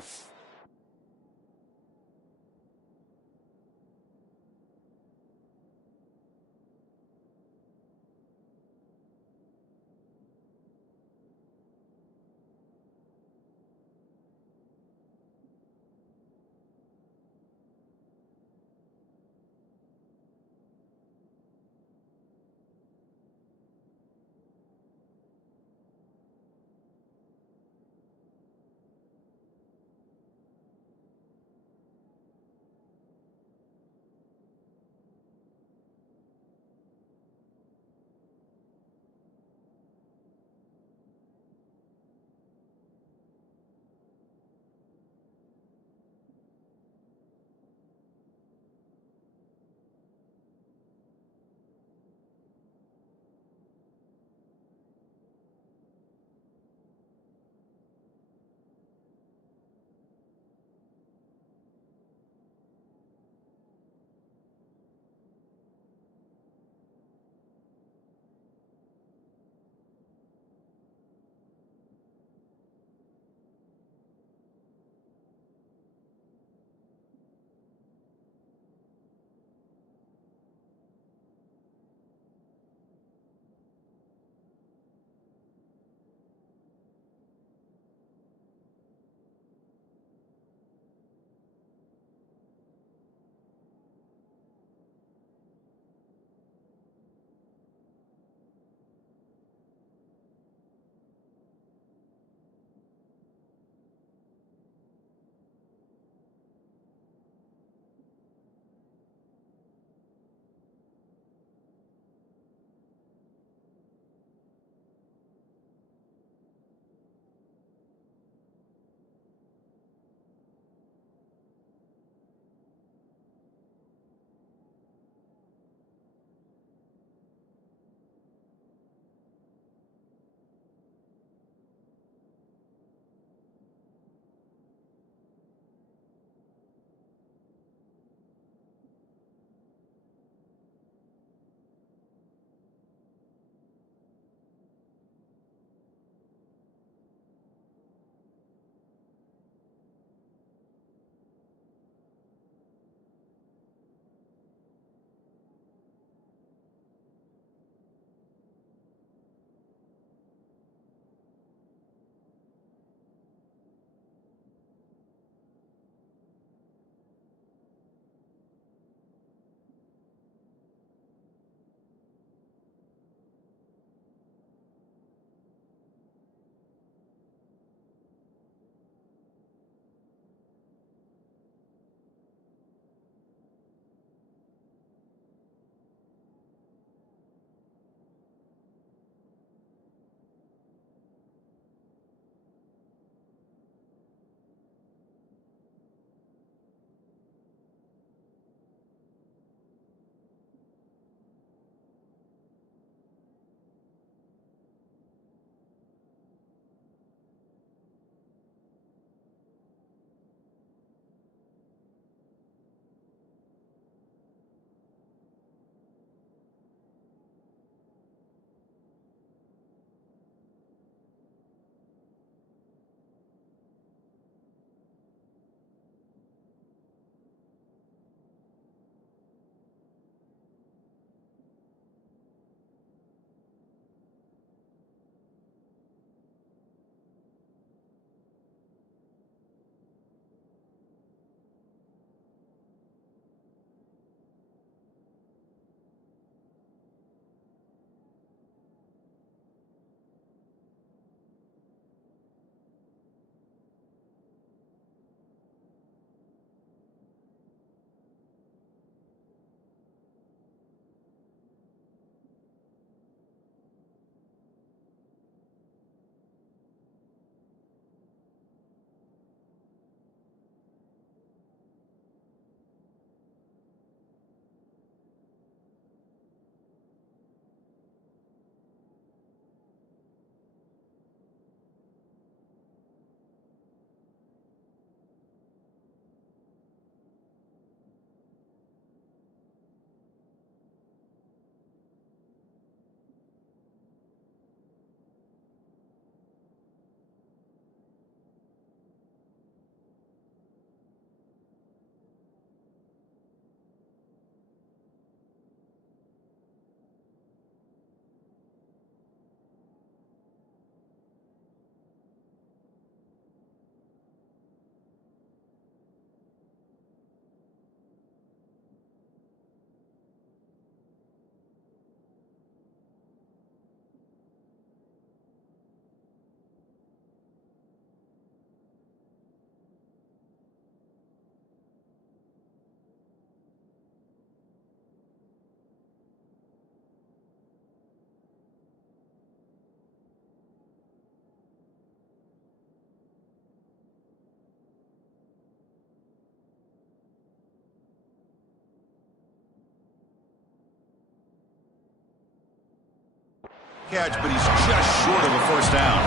Catch, but he's just short of a first down.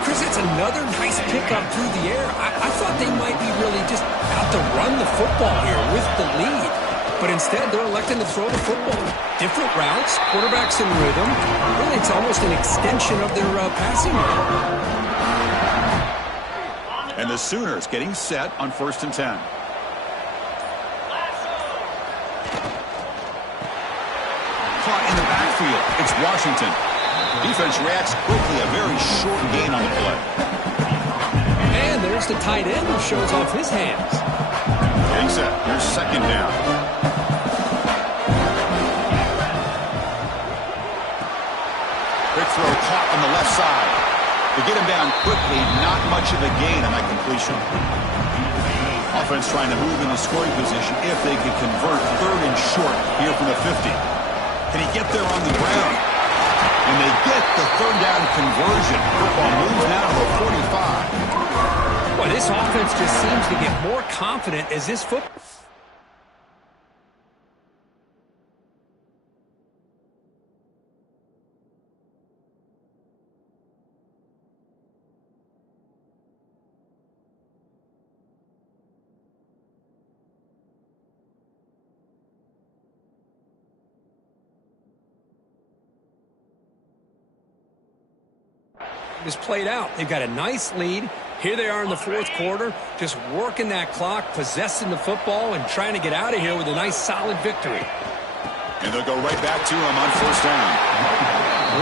Chris, it's another nice pickup through the air. I thought they might be really just out to run the football here with the lead. But instead, they're electing to throw the football. Different routes, quarterbacks in rhythm. Really, it's almost an extension of their passing game. And the Sooners getting set on 1st and 10. Caught in the backfield. It's Washington. Defense reacts quickly. A very short gain on the play. And there's the tight end who shows off his hands. Getting set. Here's 2nd down. Quick throw caught on the left side. To get him down quickly, not much of a gain on that completion. Offense trying to move in the scoring position if they could convert 3rd and short here from the 50. Can he get there on the ground? And they get the 3rd down conversion. Football moves now to the 45. Well, this offense just seems to get more confident as this football. Is played out. They've got a nice lead. Here they are in the 4th quarter, just working that clock, possessing the football, and trying to get out of here with a nice, solid victory. And they'll go right back to him on 1st down.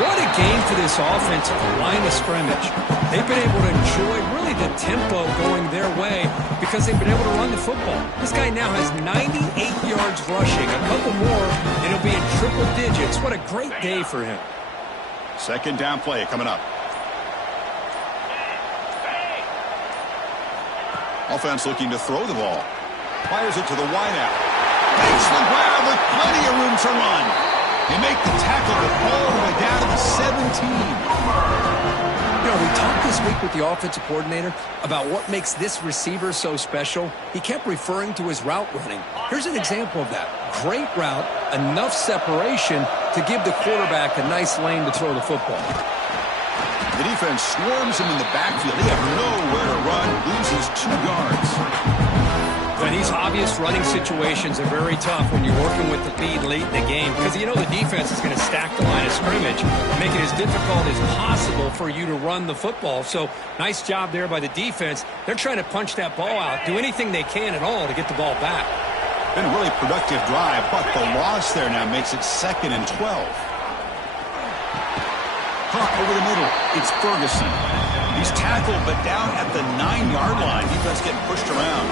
What a game for this offense at the line of scrimmage. They've been able to enjoy really the tempo going their way because they've been able to run the football. This guy now has 98 yards rushing, a couple more, and he'll be in triple digits. What a great day for him. 2nd down play coming up. Offense looking to throw the ball. Fires it to the wideout. Makes the grab with plenty of room to run. They make the tackle all the way down to the 17. You know, we talked this week with the offensive coordinator about what makes this receiver so special. He kept referring to his route running. Here's an example of that. Great route, enough separation to give the quarterback a nice lane to throw the football. The defense swarms him in the backfield. They have nowhere to run. Loses 2 yards. And these obvious running situations are very tough when you're working with the lead late in the game because you know the defense is going to stack the line of scrimmage, make it as difficult as possible for you to run the football. So nice job there by the defense. They're trying to punch that ball out, do anything they can at all to get the ball back. Been a really productive drive, but the loss there now makes it 2nd and 12. Caught over the middle. It's Ferguson. He's tackled, but down at the 9-yard line. Defense getting pushed around.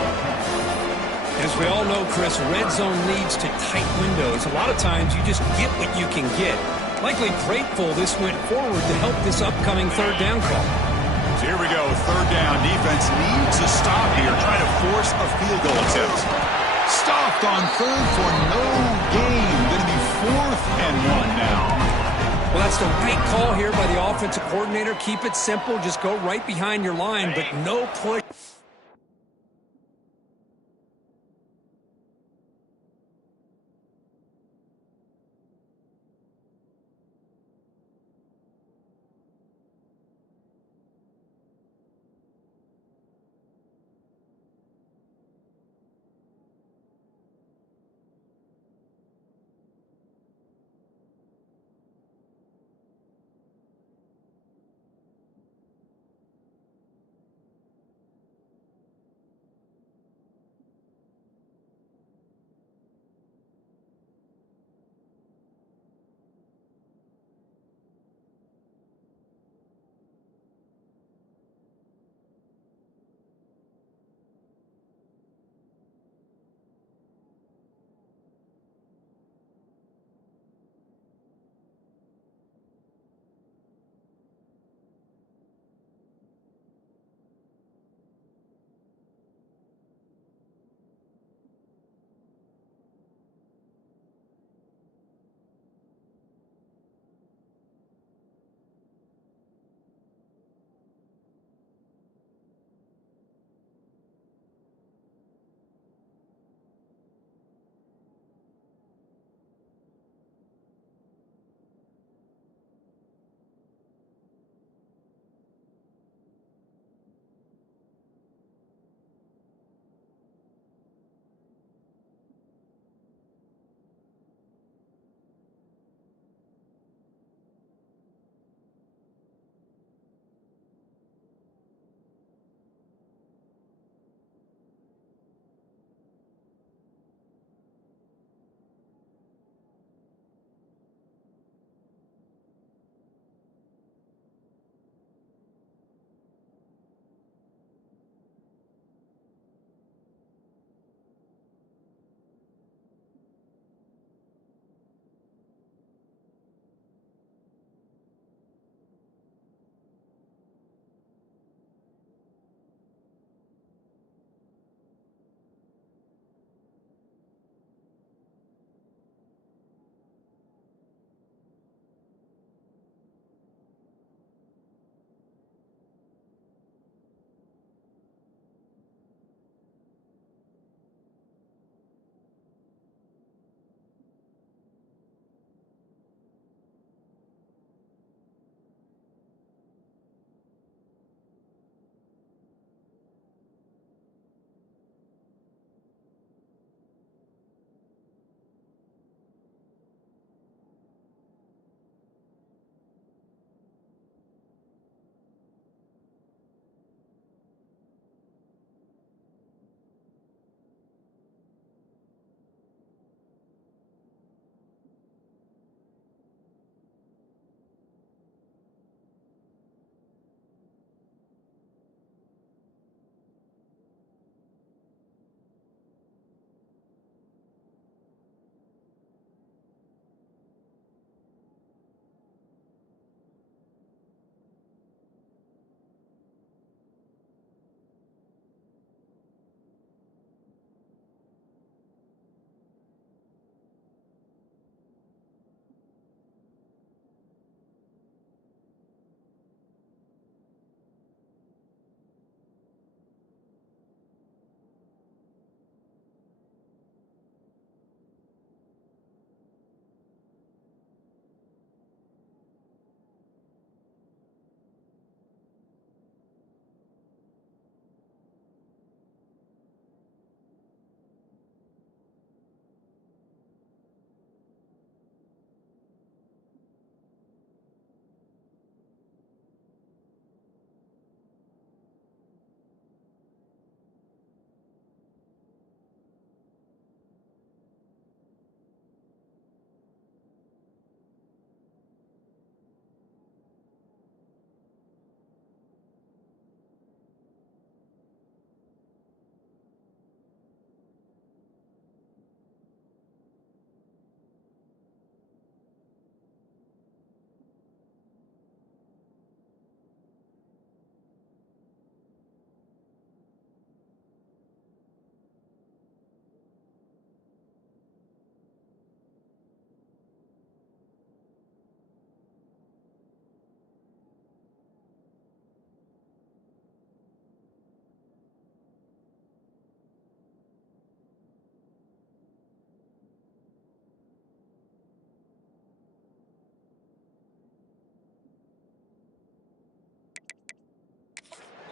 As we all know, Chris, red zone leads to tight windows. A lot of times you just get what you can get. Likely grateful this went forward to help this upcoming 3rd down call. So here we go. 3rd down. Defense needs a stop here. Trying to force a field goal attempt. Stopped on 3rd for no gain. Going to be 4th and 1 now. Well, that's the right call here by the offensive coordinator. Keep it simple. Just go right behind your line, but no push.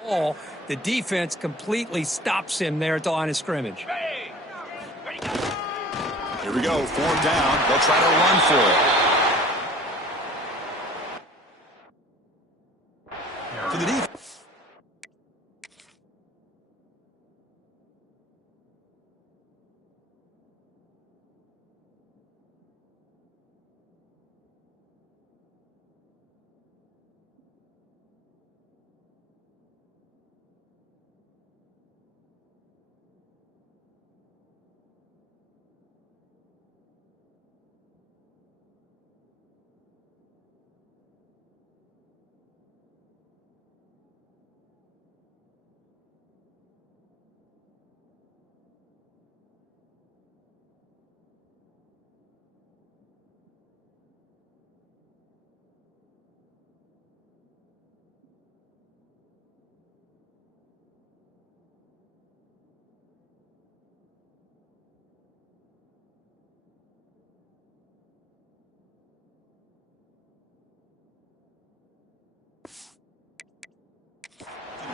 ball, the defense completely stops him there at the line of scrimmage. Here we go, 4th down. They'll try to run for it. For the defense.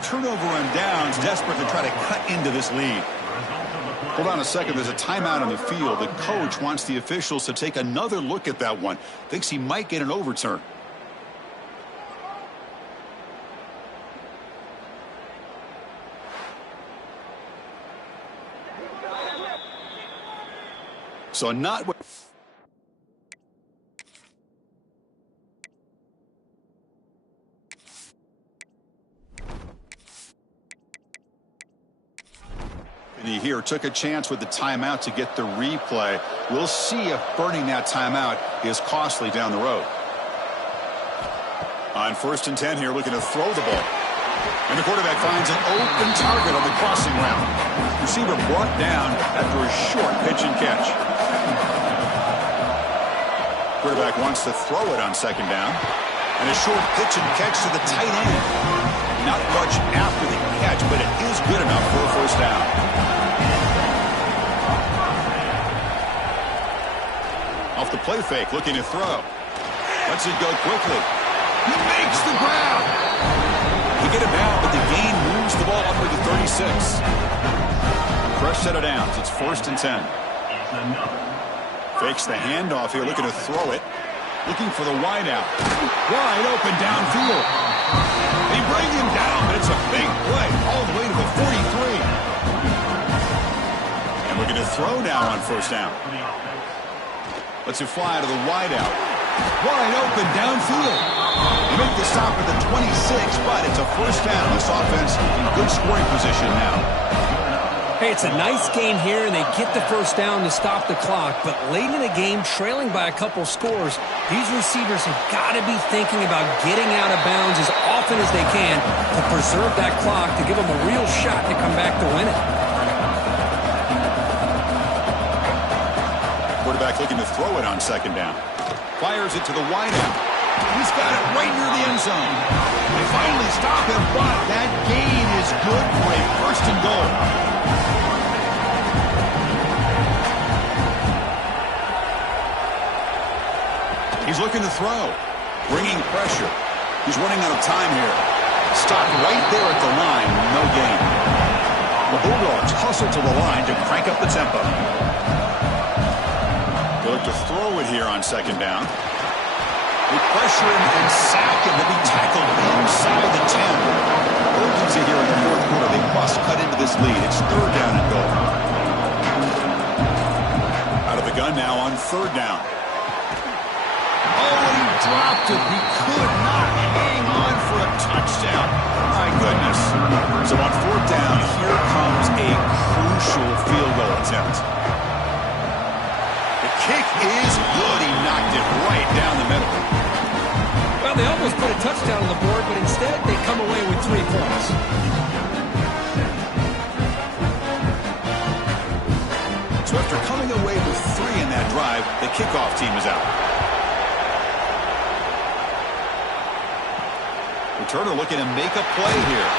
Turnover on downs, desperate to try to cut into this lead. Hold on a second, there's a timeout on the field. The coach wants the officials to take another look at that one. Thinks he might get an overturn. So not... He here took a chance with the timeout to get the replay. We'll see if burning that timeout is costly down the road. On 1st and 10 here, looking to throw the ball. And the quarterback finds an open target on the crossing route. Receiver brought down after a short pitch and catch. Quarterback wants to throw it on 2nd down. And a short pitch and catch to the tight end. Not much after the catch, but it is good enough for a 1st down. Off the play fake, looking to throw. Lets it go quickly. He makes the grab. He get it down, but the gain moves the ball under the 36. Fresh set of downs. It's 1st and 10. Fakes the handoff here, looking to throw it. Looking for the wideout. Wide open downfield. They bring him down, but it's a big play all the way to the 43. And we're going to throw now on 1st down. Lets it fly to the wideout. Wide open downfield. They make the stop at the 26, but it's a 1st down. This offense in good scoring position now. Hey, it's a nice game here, and they get the 1st down to stop the clock. But late in the game, trailing by a couple scores, these receivers have got to be thinking about getting out of bounds as often as they can to preserve that clock, to give them a real shot to come back to win it. Quarterback looking to throw it on 2nd down. Fires it to the wideout. He's got it right near the end zone. They finally stop him, but that gain is good for a 1st and goal. He's looking to throw. Bringing pressure. He's running out of time here. Stopped right there at the line. No gain. The Bulldogs hustle to the line to crank up the tempo. They look to throw it here on 2nd down. They pressure him and sack him. He'll be tackled inside the 10. Urgency here in the 4th quarter. They must cut into this lead. It's 3rd down and goal. Out of the gun now on 3rd down. Oh, he dropped it. He could not hang on for a touchdown. My goodness. So on 4th down, here comes a crucial field goal attempt. The kick is good. He knocked it right down the middle. Well, they almost put a touchdown on the board, but instead they come away with 3 points. So after coming away with 3 in that drive, the kickoff team is out. Returner looking to make a play here.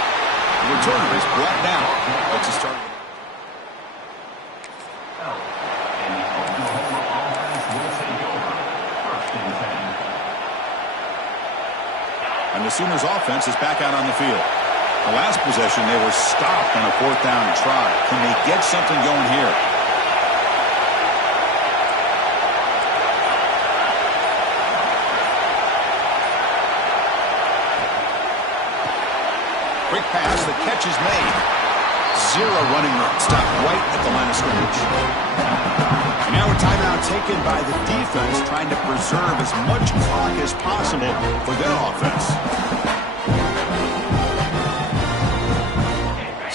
The returner is brought down. Let's just start. And the Sooners offense is back out on the field. The last possession, they were stopped on a 4th down try. Can they get something going here? Quick pass, the catch is made. 0 running room. Stopped right at the line of scrimmage. And now a timeout taken by the defense, trying to preserve as much clock as possible for their offense.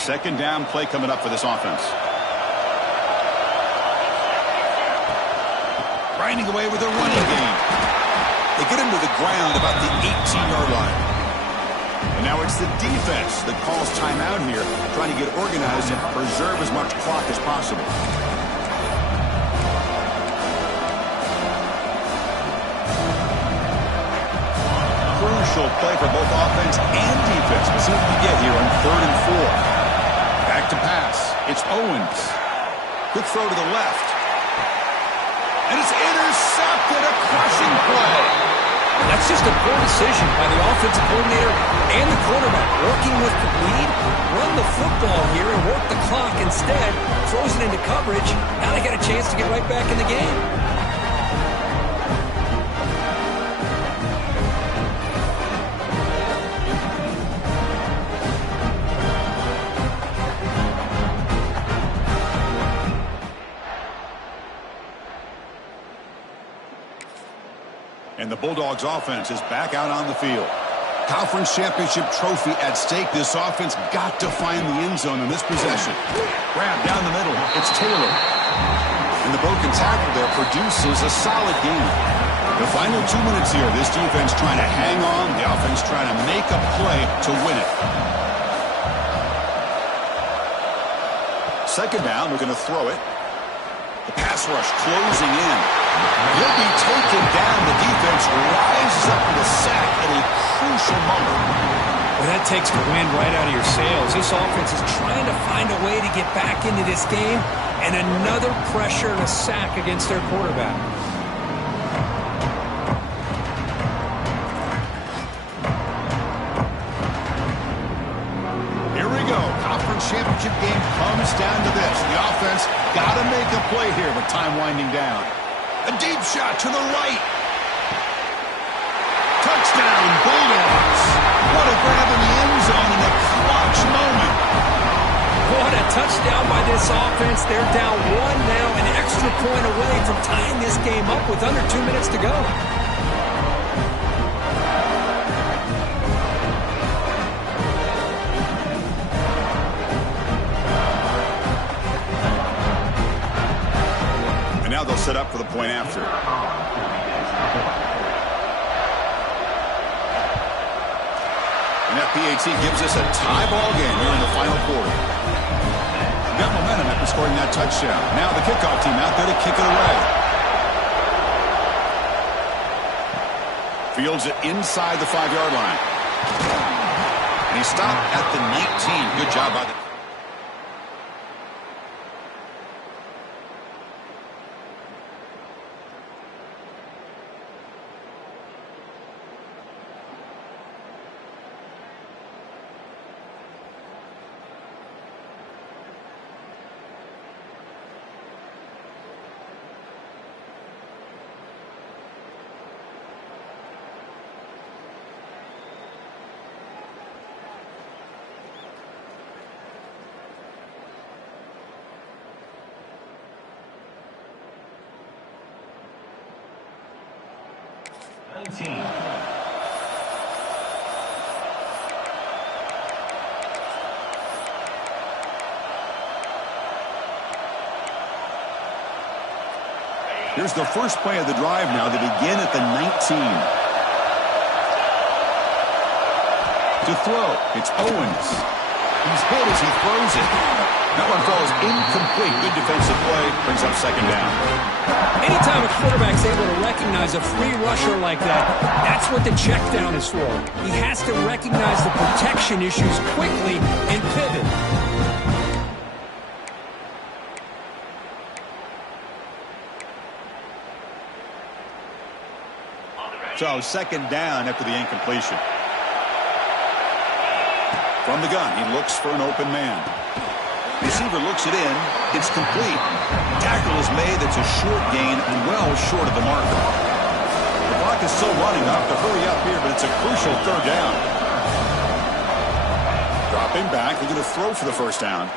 2nd down play coming up for this offense. Grinding away with a running game. They get him to the ground about the 18-yard line. And now it's the defense that calls timeout here, trying to get organized and preserve as much clock as possible. Crucial play for both offense and defense. Let's see what we get here on 3rd and 4. Back to pass. It's Owens. Good throw to the left. And it's intercepted. A crushing play. That's just a poor decision by the offensive coordinator and the quarterback. Working with the lead, run the football here and work the clock instead. Throws it into coverage. Now they got a chance to get right back in the game. And the Bulldogs offense is back out on the field. Conference championship trophy at stake. This offense got to find the end zone in this possession. Grab down the middle. It's Taylor. And the broken tackle there produces a solid game. The final 2 minutes here. This defense trying to hang on. The offense trying to make a play to win it. 2nd down. We're going to throw it. The pass rush closing in. He'll be taken down. The defense rises up with a sack at a crucial moment. Well, that takes the wind right out of your sails. This offense is trying to find a way to get back into this game, and another pressure and a sack against their quarterback. Here we go. Conference championship game comes down to this. The offense got to make a play here with time winding down. A deep shot to the right. Touchdown, Bulldogs. What a grab in the end zone in a clutch moment. What a touchdown by this offense. They're down 1 now, an extra point away from tying this game up with under 2 minutes to go. Now they'll set up for the point after. And that PAT gives us a tie ball game here in the final quarter. We've got momentum after scoring that touchdown. Now the kickoff team out there to kick it away. Fields it inside the 5-yard line. And he stopped at the 19. Good job by the... Here's the first play of the drive now. They begin at the 19. To throw, it's Owens. He's hit as he throws it. That one falls incomplete. Good defensive play. Brings up 2nd down. Anytime a quarterback's able to recognize a free rusher like that, that's what the check down is for. He has to recognize the protection issues quickly and pivot. So 2nd down after the incompletion. From the gun, he looks for an open man. Receiver looks it in. It's complete. Tackle is made. That's a short gain, well short of the mark. The clock is still running. I have to hurry up here, but it's a crucial third down. Dropping back. They're going to throw for the first down.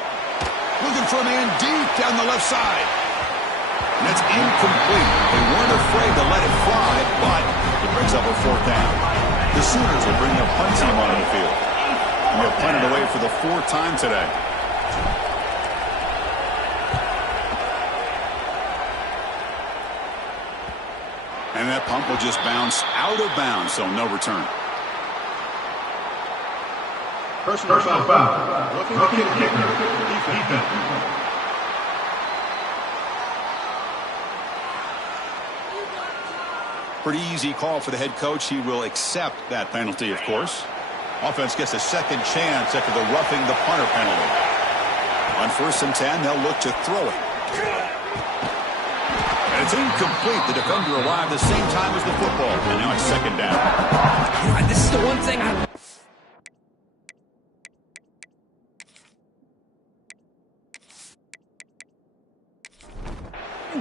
Looking for a man deep down the left side. And that's incomplete. They weren't afraid to let it fly, but it brings up a fourth down. The Sooners will bring a punt team onto the field. And they'll punt it away for the fourth time today. And that punt will just bounce out of bounds, so no return. Personal foul. Looking kicker. Defense. Pretty easy call for the head coach. He will accept that penalty, of course. Offense gets a second chance after the roughing the punter penalty. On 1st and 10, they'll look to throw it. And it's incomplete. The defender arrived the same time as the football. And now it's second down. This is the one thing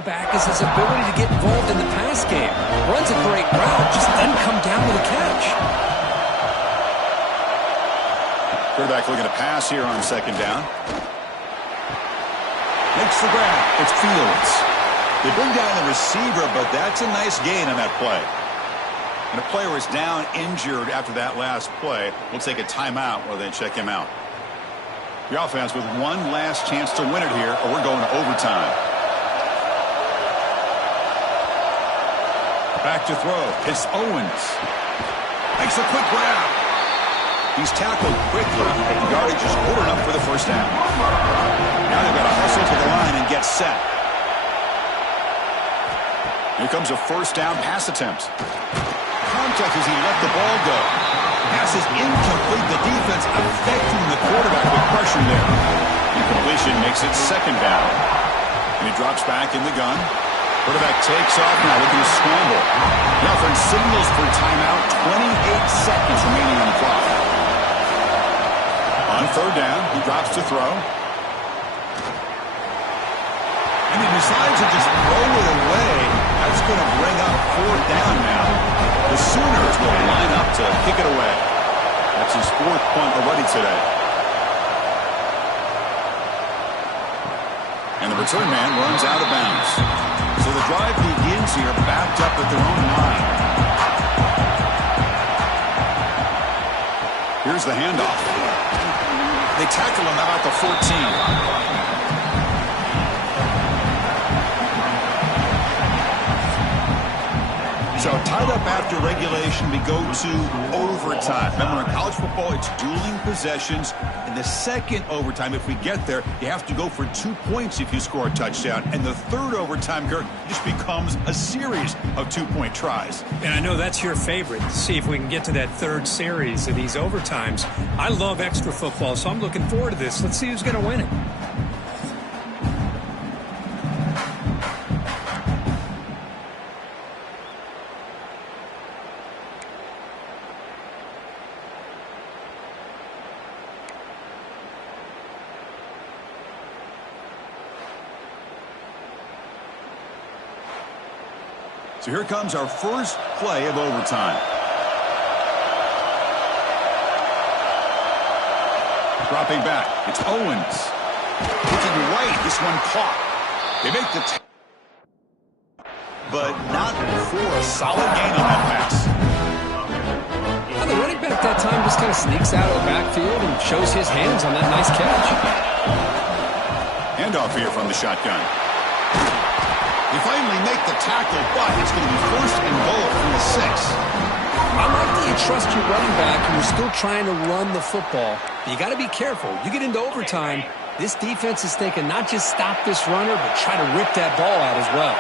back is his ability to get involved in the pass game. Runs a great route, just doesn't come down with a catch. Quarterback looking to pass here on second down. Makes the grab. It's Fields. They bring down the receiver, but that's a nice gain on that play. And a player is down injured after that last play. We'll take a timeout while they check him out. The offense with one last chance to win it here, or we're going to overtime. Back to throw. It's Owens. Makes a quick grab. He's tackled quickly. The yardage is good enough for the first down. Now they've got to hustle to the line and get set. Here comes a first down pass attempt. Contact as he let the ball go. Pass is incomplete. The defense affecting the quarterback with pressure there. Incompletion makes it second down. And he drops back in the gun. Quarterback takes off now, looking to scramble. The offense signals for timeout. 28 seconds remaining on the clock. On third down, he drops to throw. And he decides to just throw it away. That's going to bring up fourth down now. The Sooners will line up to kick it away. That's his fourth punt already today. And the return man runs out of bounds. So the drive begins here backed up at their own 9. Here's the handoff. They tackle him about the 14. So tied up after regulation, we go to overtime. Remember, in college football, it's dueling possessions. In the second overtime, if we get there, you have to go for 2 points if you score a touchdown. And the third overtime, Kurt, just becomes a series of 2-point tries. And I know that's your favorite, to see if we can get to that third series of these overtimes. I love extra football, so I'm looking forward to this. Let's see who's going to win it. So here comes our first play of overtime. Dropping back. It's Owens. Looking right. This one caught. They make the but not for a solid gain on that pass. Well, the running back that time just kind of sneaks out of the backfield and shows his hands on that nice catch. Handoff here from the shotgun. They finally make the tackle, but it's going to be first and goal from the 6. I like that you trust your running back and you're still trying to run the football. You got to be careful. You get into overtime, this defense is thinking not just stop this runner, but try to rip that ball out as well.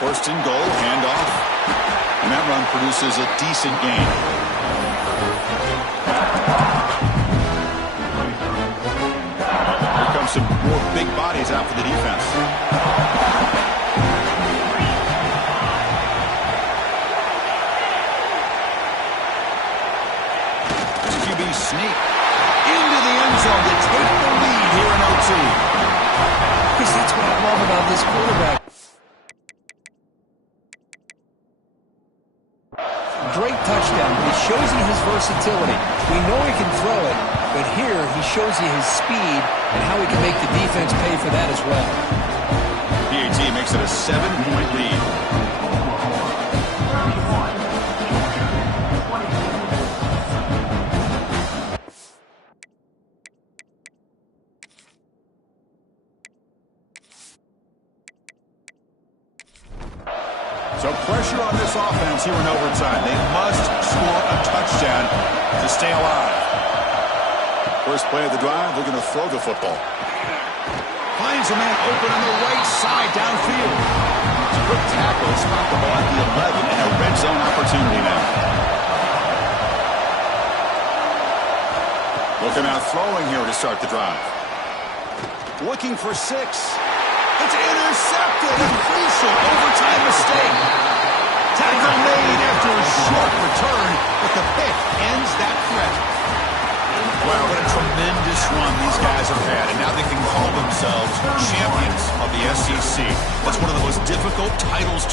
First and goal, handoff. And that run produces a decent gain. Here comes some more big bodies out for the defense. Sneak. into the end zone to take the lead here in OT. Because that's what I love about this quarterback. Great touchdown. He shows you his versatility. We know he can throw it, but here he shows you his speed and how he can make the defense pay for that as well. PAT makes it a 7-point lead. So pressure on this offense here in overtime. They must score a touchdown to stay alive. First play of the drive, they're going to throw the football. Finds a man open on the right side downfield. Quick tackle, spot the ball at the 11, and a red zone opportunity now. Looking out throwing here to start the drive. Looking for 6. It's intercepted. A crucial overtime mistake. Tackle made after a short return, but the pick ends that threat. Wow, what a tremendous run these guys have had, and now they can call themselves champions of the SEC. That's one of the most difficult titles to